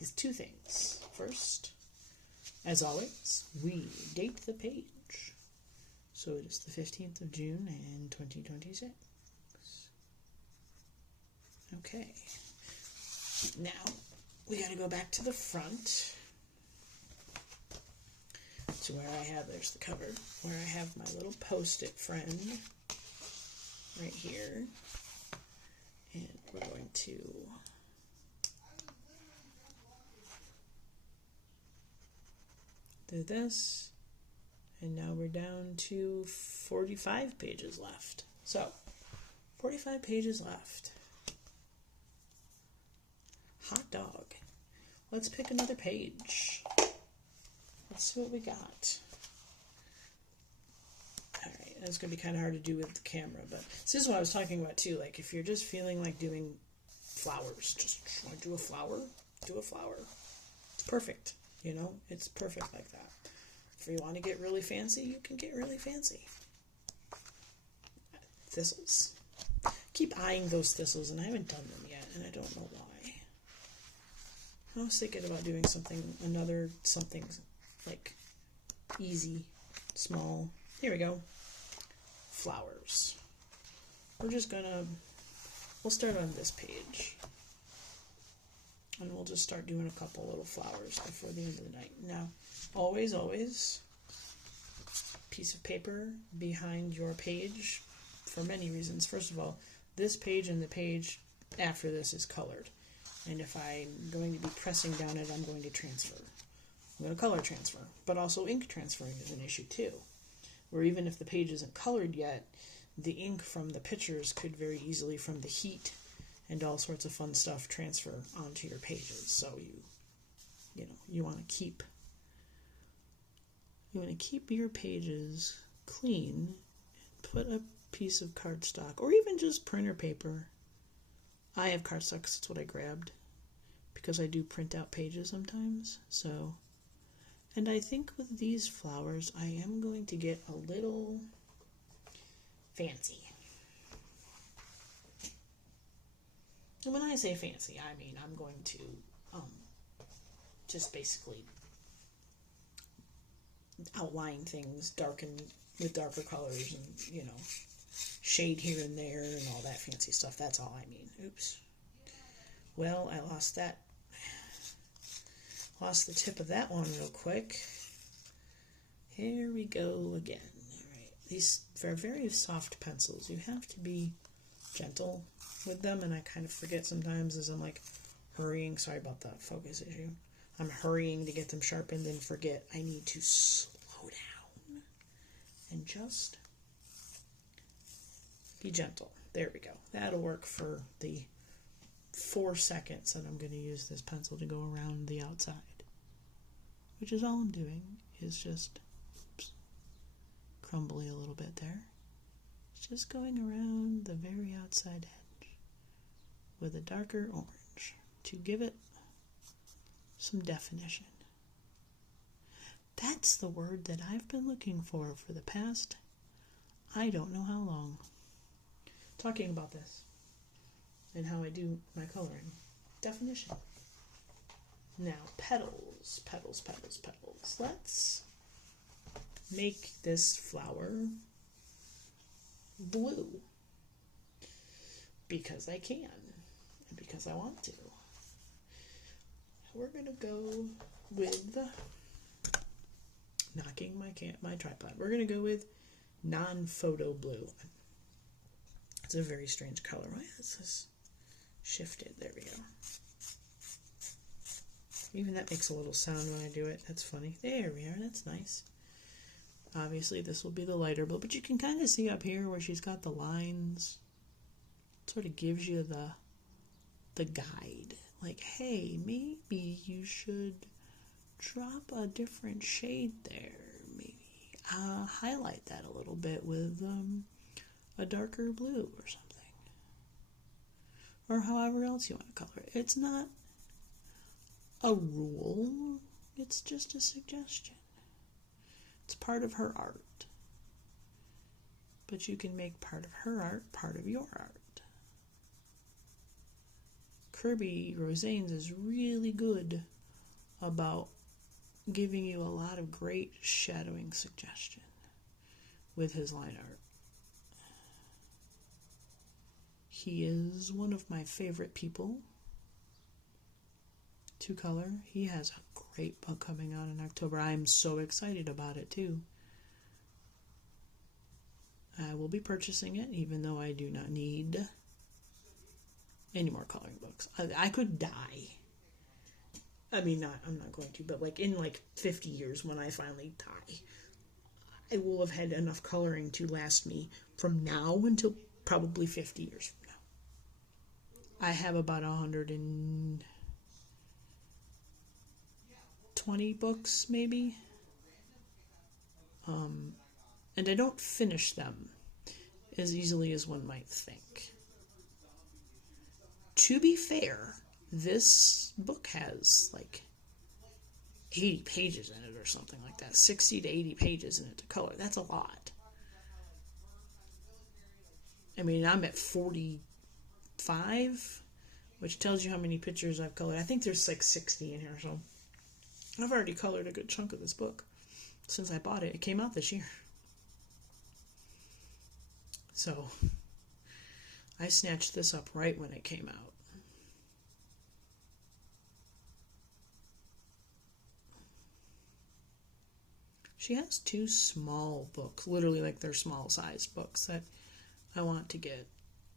is two things. First, as always, we date the page. So it is the 15th of June in 2026. Okay. Now, we gotta go back to the front. To where I have, there's the cover, where I have my little post-it friend. Right here, and we're going to do this, and now we're down to 45 pages left. So, 45 pages left. Hot dog. Let's pick another page. Let's see what we got. It's going to be kind of hard to do with the camera, but this is what I was talking about too. Like, if you're just feeling like doing flowers, just want to do a flower, do a flower. It's perfect, you know? It's perfect like that. If you want to get really fancy, you can get really fancy. Thistles. Keep eyeing those thistles, and I haven't done them yet, and I don't know why. I was thinking about doing something like easy, small. Here we go. Flowers. We'll start on this page. And we'll just start doing a couple little flowers before the end of the night. Now, always, piece of paper behind your page for many reasons. First of all, this page and the page after this is colored. And if I'm going to be pressing down it, I'm going to transfer. I'm going to color transfer. But also ink transferring is an issue too. Or even if the page isn't colored yet, the ink from the pictures could very easily, from the heat and all sorts of fun stuff, transfer onto your pages. So you want to keep your pages clean. Put a piece of cardstock, or even just printer paper. I have cardstock because that's what I grabbed, because I do print out pages sometimes. So. And I think with these flowers, I am going to get a little fancy. And when I say fancy, I mean I'm going to just basically outline things with darker colors and, shade here and there and all that fancy stuff. That's all I mean. Oops. Well, I lost that Lost the tip of that one real quick. Here we go again. All right. These are very soft pencils. You have to be gentle with them, and I kind of forget sometimes as I'm like hurrying. Sorry about that focus issue. I'm hurrying to get them sharpened and forget I need to slow down and just be gentle. There we go. That'll work for the 4 seconds that I'm going to use this pencil to go around the outside. Which is all I'm doing, is just crumbly a little bit there. It's just going around the very outside edge with a darker orange to give it some definition. That's the word that I've been looking for the past, I don't know how long. Talking about this and how I do my coloring. Definition. Now, petals, petals, petals, petals. Let's make this flower blue because I can and because I want to. We're going to go with knocking my tripod. We're going to go with non-photo blue. It's a very strange color. Why is this shifted? There we go. Even that makes a little sound when I do it. That's funny. There we are. That's nice. Obviously, this will be the lighter blue, but you can kind of see up here where she's got the lines. It sort of gives you the guide. Like, hey, maybe you should drop a different shade there. Maybe highlight that a little bit with a darker blue or something. Or however else you want to color it. It's not a rule. It's just a suggestion. It's part of her art. But you can make part of her art part of your art. Kirby Rosanes is really good about giving you a lot of great shadowing suggestion with his line art. He is one of my favorite people to color. He has a great book coming out in October. I'm so excited about it too. I will be purchasing it, even though I do not need any more coloring books. I could die. I mean, I'm not going to, but like in 50 years when I finally die, I will have had enough coloring to last me from now until probably 50 years from now. I have about 120 books, maybe. And I don't finish them as easily as one might think. To be fair, this book has 80 pages in it or something like that. 60 to 80 pages in it to color. That's a lot. I mean, I'm at 45, which tells you how many pictures I've colored. I think there's 60 in here, so I've already colored a good chunk of this book since I bought it. It came out this year. So I snatched this up right when it came out. She has 2 small books, literally they're small sized books that I want to get.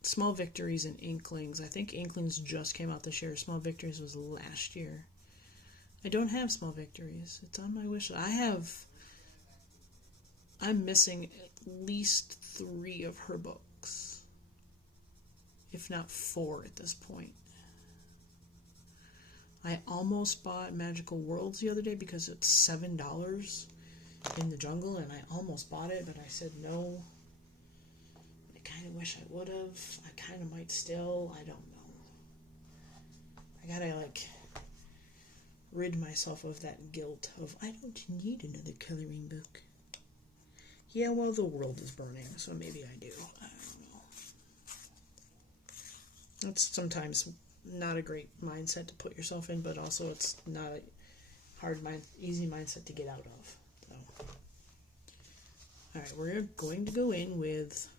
Small Victories and Inklings. I think Inklings just came out this year. Small Victories was last year. I don't have Small Victories. It's on my wish list. I'm missing at least 3 of her books, if not 4 at this point. I almost bought Magical Worlds the other day because it's $7 in the jungle, and I almost bought it, but I said no. I kind of wish I would have. I kind of might still. I don't know. I gotta rid myself of that guilt of I don't need another coloring book. Yeah, well, the world is burning, so maybe I do. I don't know. That's sometimes not a great mindset to put yourself in, but also it's not a easy mindset to get out of. So, all right, we're going to go in with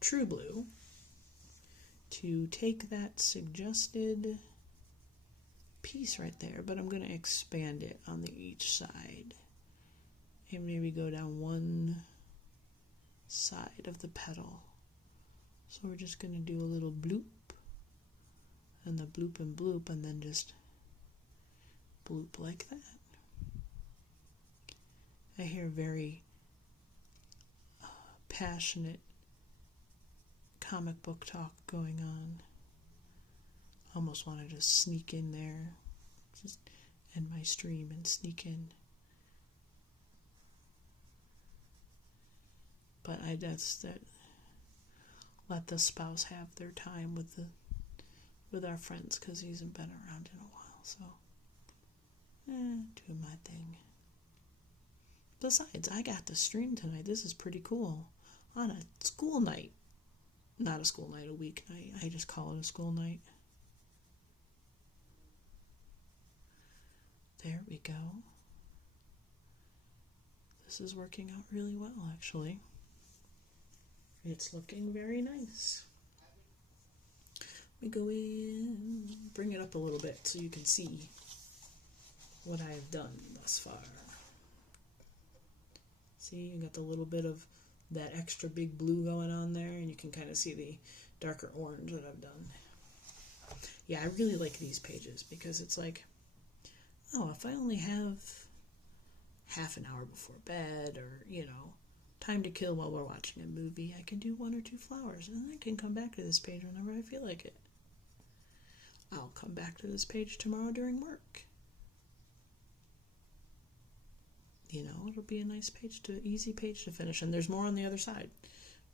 True Blue to take that suggested piece right there, but I'm going to expand it on the each side. And maybe go down one side of the petal. So we're just going to do a little bloop, and the bloop and bloop, and then just bloop like that. I hear very passionate comic book talk going on. Almost want to just sneak in there, just end my stream and sneak in. But that's that. Let the spouse have their time with our friends, because he hasn't been around in a while. So, do my thing. Besides, I got to stream tonight. This is pretty cool. On a school night. Not a school night, a weeknight. I just call it a school night. There we go. This is working out really well, actually. It's looking very nice. Let me go in, bring it up a little bit so you can see what I've done thus far. See, you got the little bit of that extra big blue going on there, and you can kind of see the darker orange that I've done. Yeah, I really like these pages because it's like, oh, if I only have half an hour before bed, or, time to kill while we're watching a movie, I can do 1 or 2 flowers, and then I can come back to this page whenever I feel like it. I'll come back to this page tomorrow during work. It'll be a nice page easy page to finish, and there's more on the other side.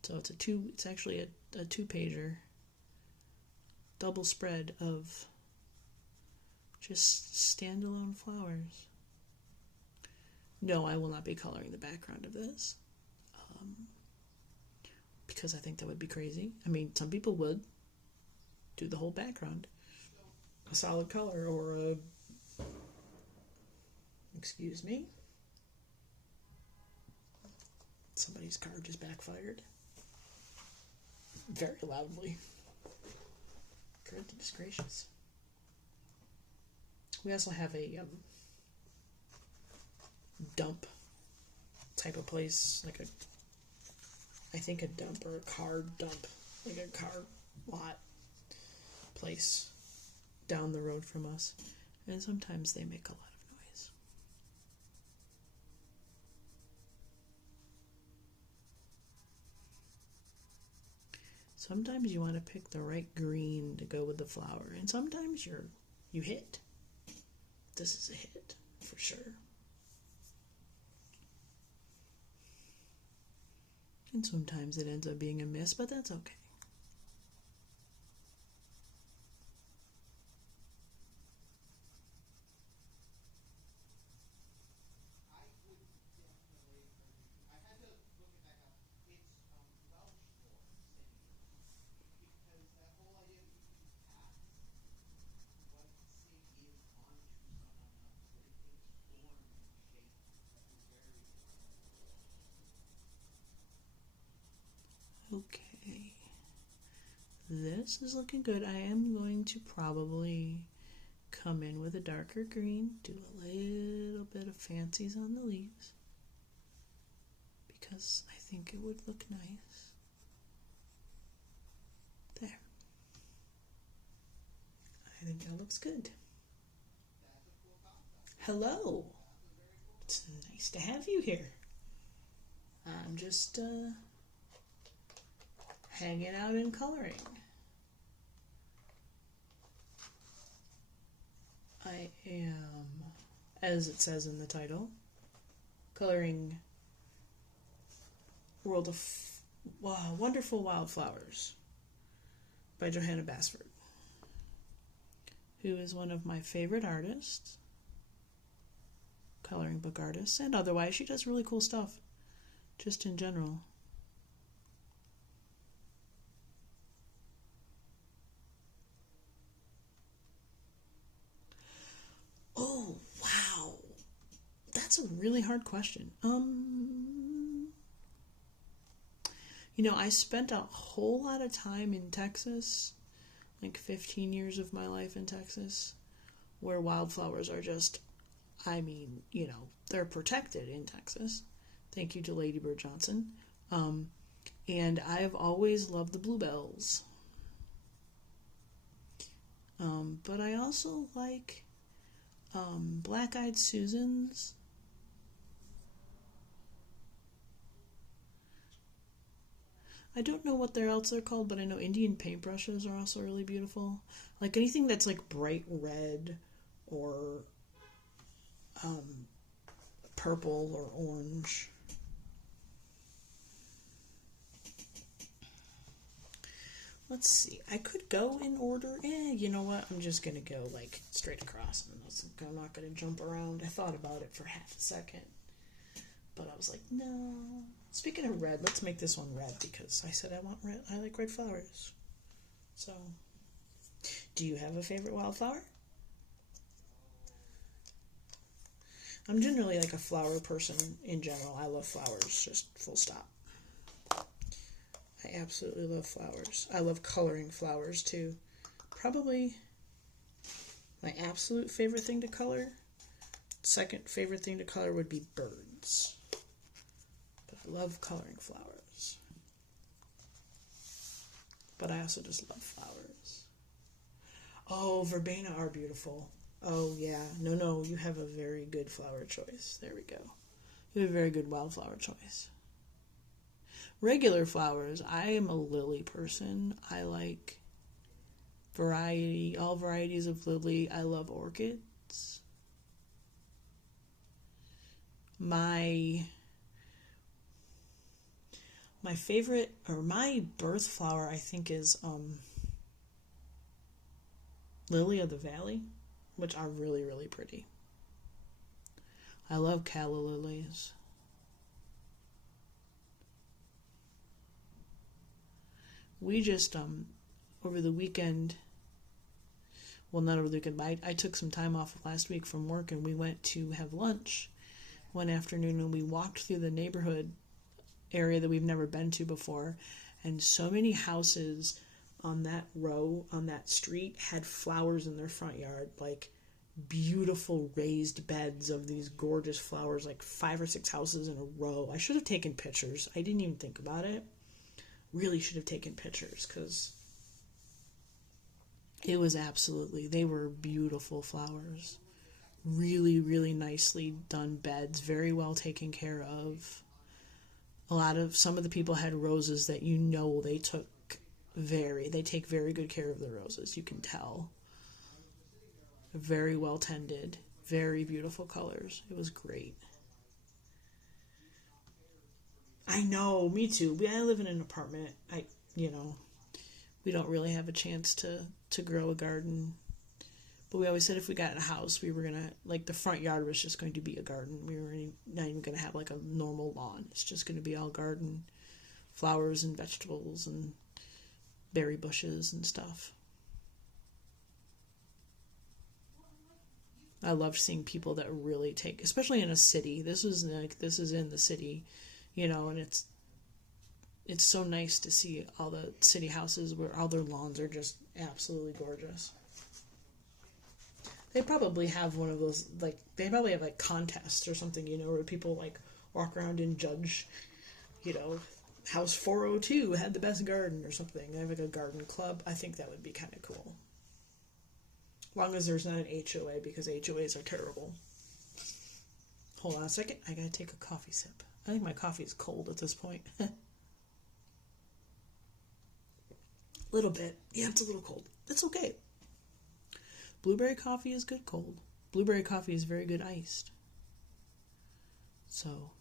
So it's actually a 2-pager, double spread of just standalone flowers. No, I will not be coloring the background of this. Because I think that would be crazy. I mean, some people would do the whole background a solid color, or a, excuse me, somebody's car just backfired very loudly. Goodness gracious. We also have a dump type of place, like I think a dump, or a car dump, like a car lot place down the road from us, and sometimes they make a lot of noise. Sometimes you want to pick the right green to go with the flower, and sometimes you hit. This is a hit for sure. And sometimes it ends up being a miss, but that's okay. Okay, this is looking good. I am going to probably come in with a darker green, do a little bit of fancies on the leaves, because I think it would look nice. There. I think that looks good. Hello. It's nice to have you here. I'm just hanging out and coloring. I am, as it says in the title, coloring World of Wonderful Wildflowers by Johanna Basford, who is one of my favorite artists, coloring book artists, and otherwise. She does really cool stuff, just in general. Oh, wow. That's a really hard question. I spent a whole lot of time in Texas, like 15 years of my life in Texas, where wildflowers are just, I mean, they're protected in Texas. Thank you to Lady Bird Johnson. And I've always loved the bluebells. But I also like black-eyed Susans. I don't know what else they're called, but I know Indian paintbrushes are also really beautiful. Like anything that's like bright red or purple or orange. Let's see. I could go in order. You know what? I'm just going to go like straight across. I'm not going to jump around. I thought about it for half a second. But I was like, no. Speaking of red, let's make this one red because I said I want red. I like red flowers. So, do you have a favorite wildflower? I'm generally like a flower person in general. I love flowers, just full stop. I absolutely love flowers. I love coloring flowers too. Probably my absolute favorite thing to color. Second favorite thing to color would be birds. But I love coloring flowers. But I also just love flowers. Oh, verbena are beautiful. Oh, yeah. No, you have a very good flower choice. There we go. You have a very good wildflower choice. Regular flowers, I am a lily person. I like all varieties of lily. I love orchids. My favorite, or my birth flower, I think, is lily of the valley, which are really, really pretty. I love calla lilies. We just, over the weekend, well, not over the weekend, but I took some time off last week from work and we went to have lunch one afternoon and we walked through the neighborhood area that we've never been to before, and so many houses on that row, on that street, had flowers in their front yard, like beautiful raised beds of these gorgeous flowers, like 5 or 6 houses in a row. I should have taken pictures. I didn't even think about it. Really should have taken pictures because it was they were beautiful flowers. Really, really nicely done beds, very well taken care of. Some of the people had roses that they take very good care of the roses, you can tell. Very well tended, very beautiful colors. It was great. I know, me too. I live in an apartment. We don't really have a chance to grow a garden. But we always said if we got a house, we were going to, like, the front yard was just going to be a garden. We were not even going to have, like, a normal lawn. It's just going to be all garden, flowers and vegetables and berry bushes and stuff. I love seeing people that really take, especially in a city. This is in the city, and it's so nice to see all the city houses where all their lawns are just absolutely gorgeous. They probably have one of those, like, they probably have, like, contests or something, where people, like, walk around and judge, House 402 had the best garden or something. They have, like, a garden club. I think that would be kind of cool. As long as there's not an HOA, because HOAs are terrible. Hold on a second. I gotta take a coffee sip. I think my coffee is cold at this point. A little bit. Yeah, it's a little cold. That's okay. Blueberry coffee is good cold. Blueberry coffee is very good iced. So.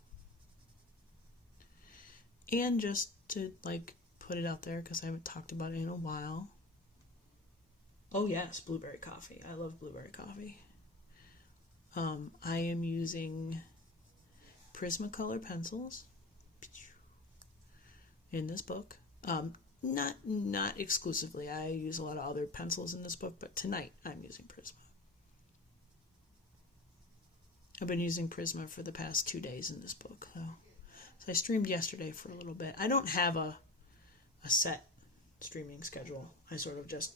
And just to, like, put it out there, because I haven't talked about it in a while. Oh, yes, blueberry coffee. I love blueberry coffee. I am using Prismacolor pencils in this book. Not exclusively. I use a lot of other pencils in this book, but tonight I'm using Prisma. I've been using Prisma for the past 2 days in this book. So I streamed yesterday for a little bit. I don't have a set streaming schedule. I sort of just,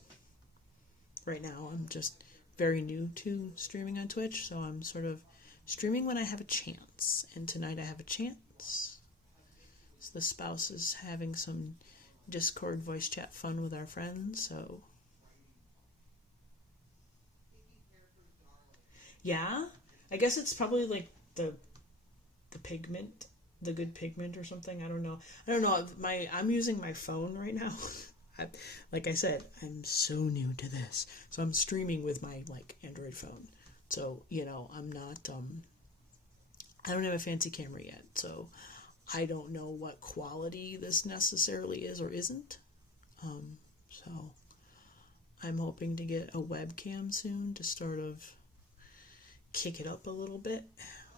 right now, I'm just very new to streaming on Twitch, so I'm sort of streaming when I have a chance. And tonight I have a chance. So the spouse is having some Discord voice chat fun with our friends, so yeah. I guess it's probably like the pigment, the good pigment or something. I don't know. I don't know. I'm using my phone right now. Like I said, I'm so new to this, so I'm streaming with my like Android phone. So I'm not. I don't have a fancy camera yet, so I don't know what quality this necessarily is or isn't. So I'm hoping to get a webcam soon to sort of kick it up a little bit,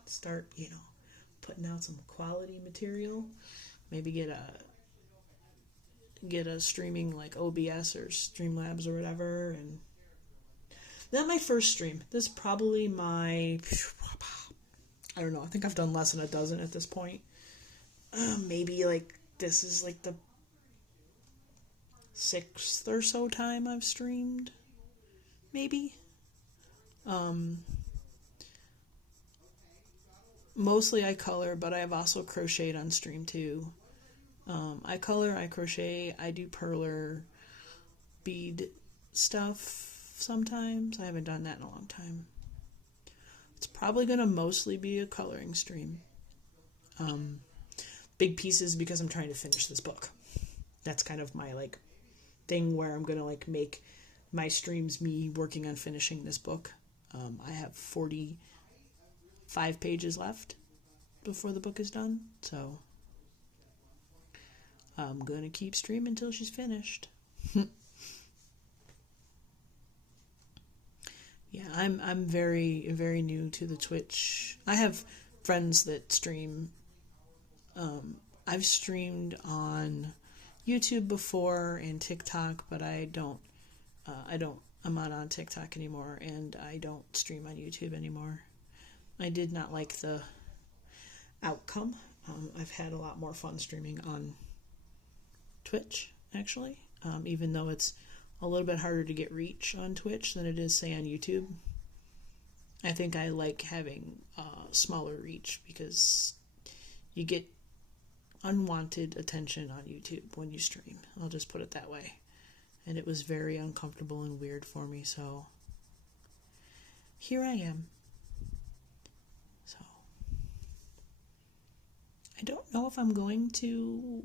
start putting out some quality material. Maybe get a streaming like OBS or Streamlabs or whatever. And not my first stream. This is probably my, I don't know, I think I've done less than a dozen at this point. Maybe like this is like the 6th or so time I've streamed. Maybe. Mostly I color, but I have also crocheted on stream too. I color, I crochet, I do perler, bead stuff sometimes. I haven't done that in a long time. It's probably going to mostly be a coloring stream. Big pieces because I'm trying to finish this book. That's kind of my like thing where I'm going to like make my streams me working on finishing this book. I have 45 pages left before the book is done, so I'm gonna keep streaming until she's finished. Yeah, I'm very, very new to the Twitch. I have friends that stream. I've streamed on YouTube before and TikTok, but I'm not on TikTok anymore, and I don't stream on YouTube anymore. I did not like the outcome. I've had a lot more fun streaming on Twitch, actually, even though it's a little bit harder to get reach on Twitch than it is, say, on YouTube. I think I like having smaller reach because you get unwanted attention on YouTube when you stream. I'll just put it that way. And it was very uncomfortable and weird for me, so here I am. So I don't know if I'm going to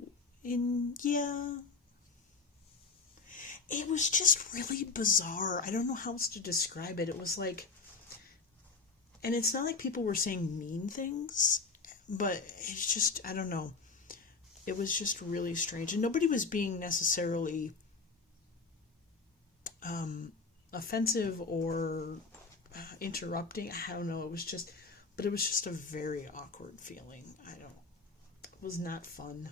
it was just really bizarre. I don't know how else to describe it. It was like, and it's not like people were saying mean things, but it's just, I don't know. It was just really strange. And nobody was being necessarily offensive or interrupting. I don't know. It was just a very awkward feeling. It was not fun.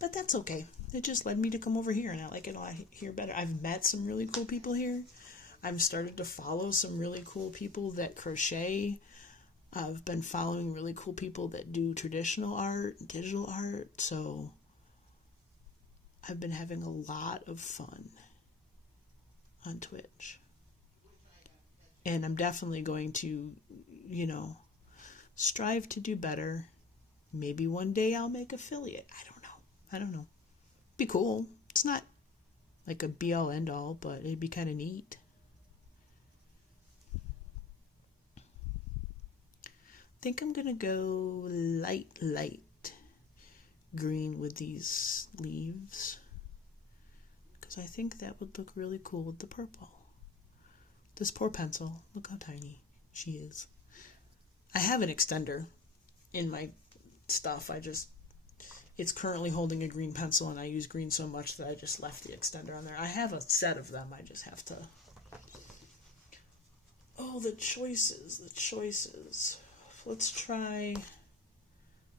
But that's okay. It just led me to come over here, and I like it a lot here better. I've met some really cool people here. I've started to follow some really cool people that crochet. I've been following really cool people that do traditional art, digital art. So I've been having a lot of fun on Twitch. And I'm definitely going to, strive to do better. Maybe one day I'll make affiliate. I don't know. Be cool. It's not like a be-all, end-all, but it'd be kind of neat. I think I'm going to go light green with these leaves, because I think that would look really cool with the purple. This poor pencil, look how tiny she is. I have an extender in my stuff. It's currently holding a green pencil, and I use green so much that I just left the extender on there. I have a set of them. I just have to... Oh, the choices. Let's try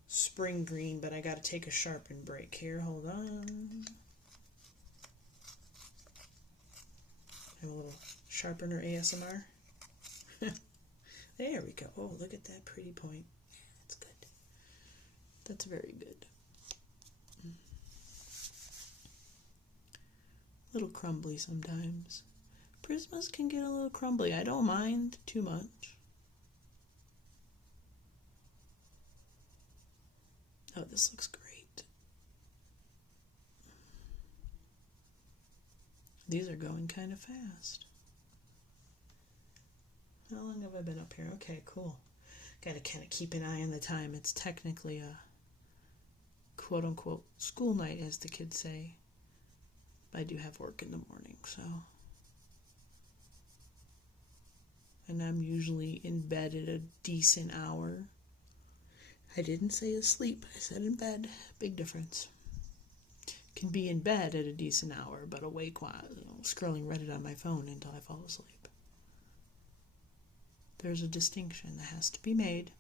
spring green, but I gotta take a sharpen break here. Hold on. Have a little sharpener ASMR. There we go. Oh, look at that pretty point. That's good. That's very good. Little crumbly sometimes. Prismas can get a little crumbly. I don't mind too much. Oh, this looks great. These are going kind of fast. How long have I been up here? Okay, cool. Gotta kind of keep an eye on the time. It's technically a quote-unquote school night, as the kids say. I do have work in the morning, so. And I'm usually in bed at a decent hour. I didn't say asleep, I said in bed. Big difference. Can be in bed at a decent hour, but awake while scrolling Reddit on my phone until I fall asleep. There's a distinction that has to be made.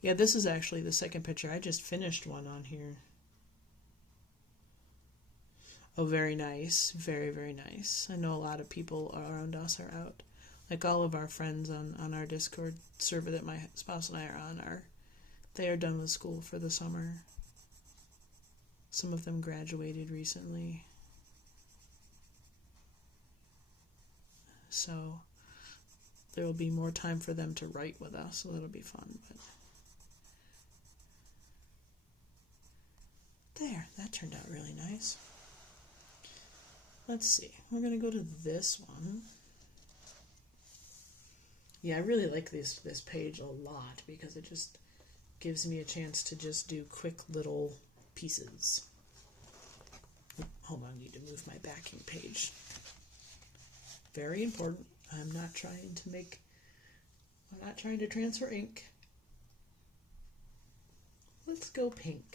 Yeah, this is actually the second picture. I just finished one on here. Oh, very nice. Very, very nice. I know a lot of people around us are out. Like all of our friends on our Discord server that my spouse and I are on, they are done with school for the summer. Some of them graduated recently. So there will be more time for them to write with us, so that'll be fun. But there, that turned out really nice. Let's see. We're going to go to this one. Yeah, I really like this page a lot because it just gives me a chance to just do quick little pieces. Hold on, I need to move my backing page. Very important. I'm not trying to transfer ink. Let's go pink-ish.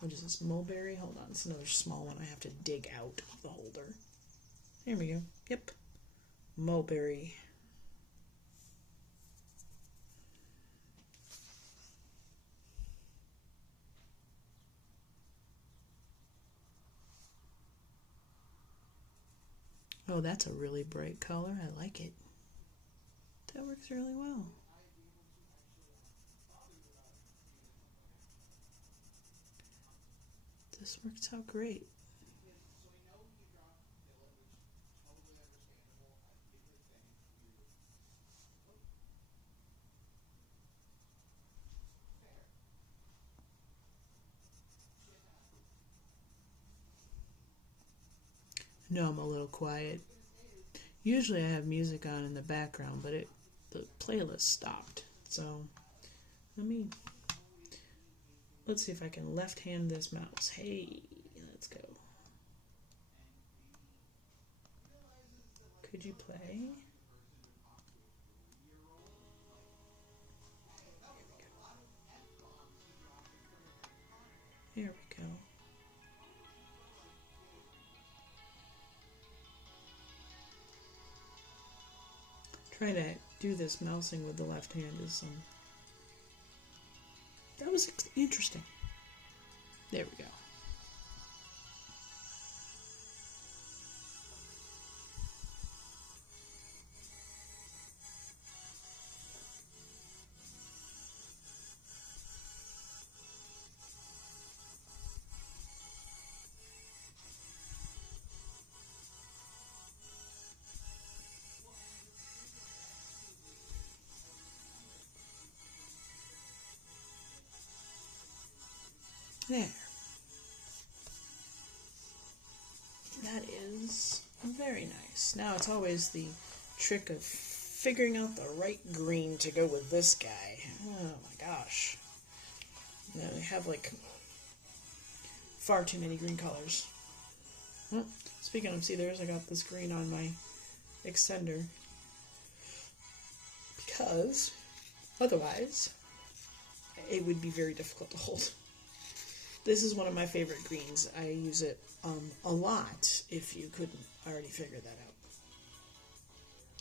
What is this, mulberry? Hold on, it's another small one I have to dig out of the holder. Here we go. Yep. Mulberry. Oh, that's a really bright color. I like it. That works really well. This works out great. No, I'm a little quiet. Usually I have music on in the background, but the playlist stopped. So let's see if I can left hand this mouse. Hey, let's go. Could you play? Here we go. Trying to do this mousing with the left hand is that was interesting. There we go. There. That is very nice. Now it's always the trick of figuring out the right green to go with this guy. Oh my gosh. You know, they have like far too many green colors. Well, speaking of, see, I got this green on my extender because otherwise it would be very difficult to hold. This is one of my favorite greens. I use it a lot, if you couldn't already figure that out.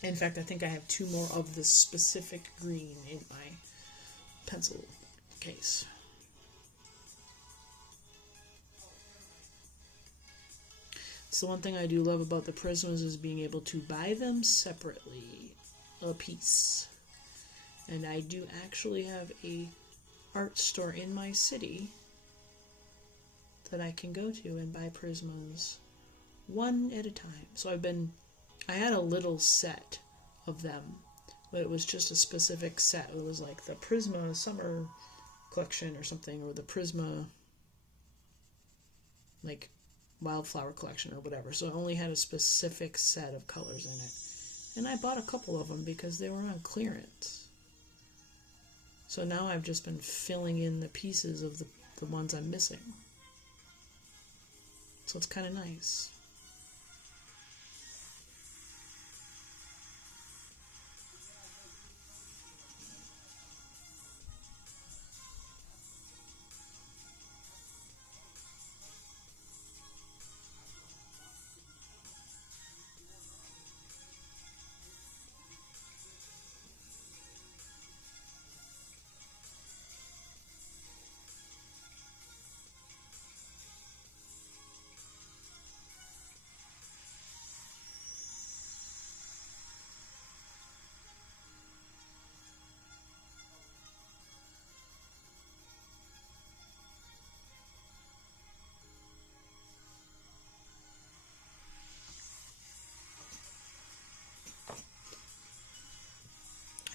In fact, I think I have 2 more of this specific green in my pencil case. It's the one thing I do love about the Prismas is being able to buy them separately, a piece. And I do actually have a art store in my city that I can go to and buy Prismas one at a time. So I had a little set of them, but it was just a specific set. It was like the Prisma Summer Collection or something, or the Prisma like Wildflower Collection or whatever. So it only had a specific set of colors in it. And I bought a couple of them because they were on clearance. So now I've just been filling in the pieces of the ones I'm missing. So it's kind of nice.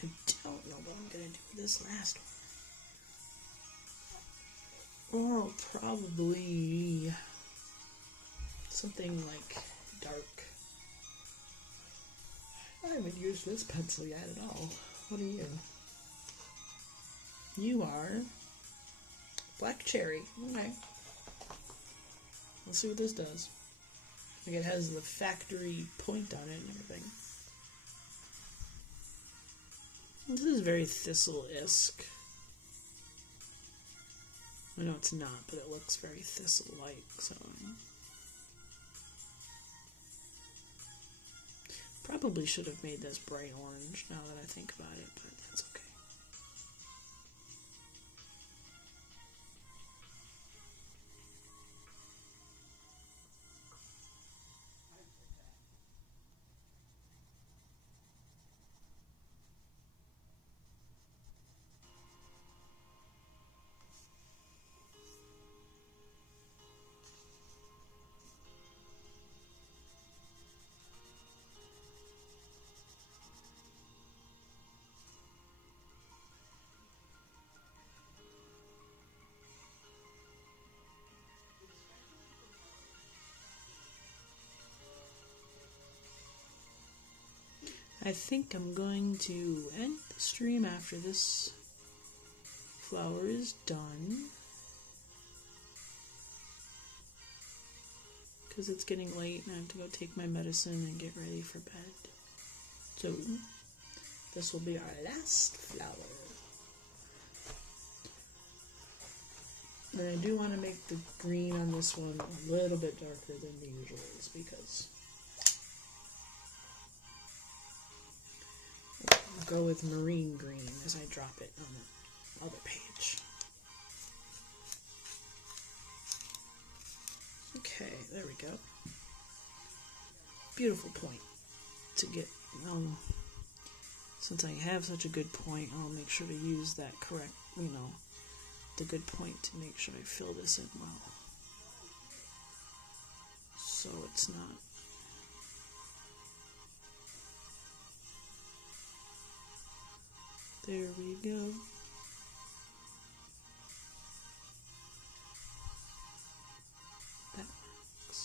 I don't know what I'm going to do with this last one. Oh, probably something like dark. I haven't used this pencil yet at all. What are you? You are black cherry. Okay. Let's see what this does. Like, it has the factory point on it and everything. This is very thistle-esque. I know it's not, but it looks very thistle-like, so... Probably should have made this bright orange now that I think about it, but that's okay. I think I'm going to end the stream after this flower is done, because it's getting late and I have to go take my medicine and get ready for bed. So this will be our last flower. And I do want to make the green on this one a little bit darker than the usual is, because I'll go with marine green as I drop it on the other page. Okay, there we go. Beautiful point to get. Since I have such a good point, I'll make sure to use that correct, the good point to make sure I fill this in well. So it's not. There we go. That works.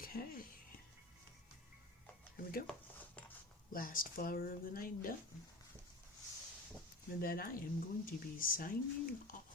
Okay. Here we go. Last flower of the night done. And then I am going to be signing off.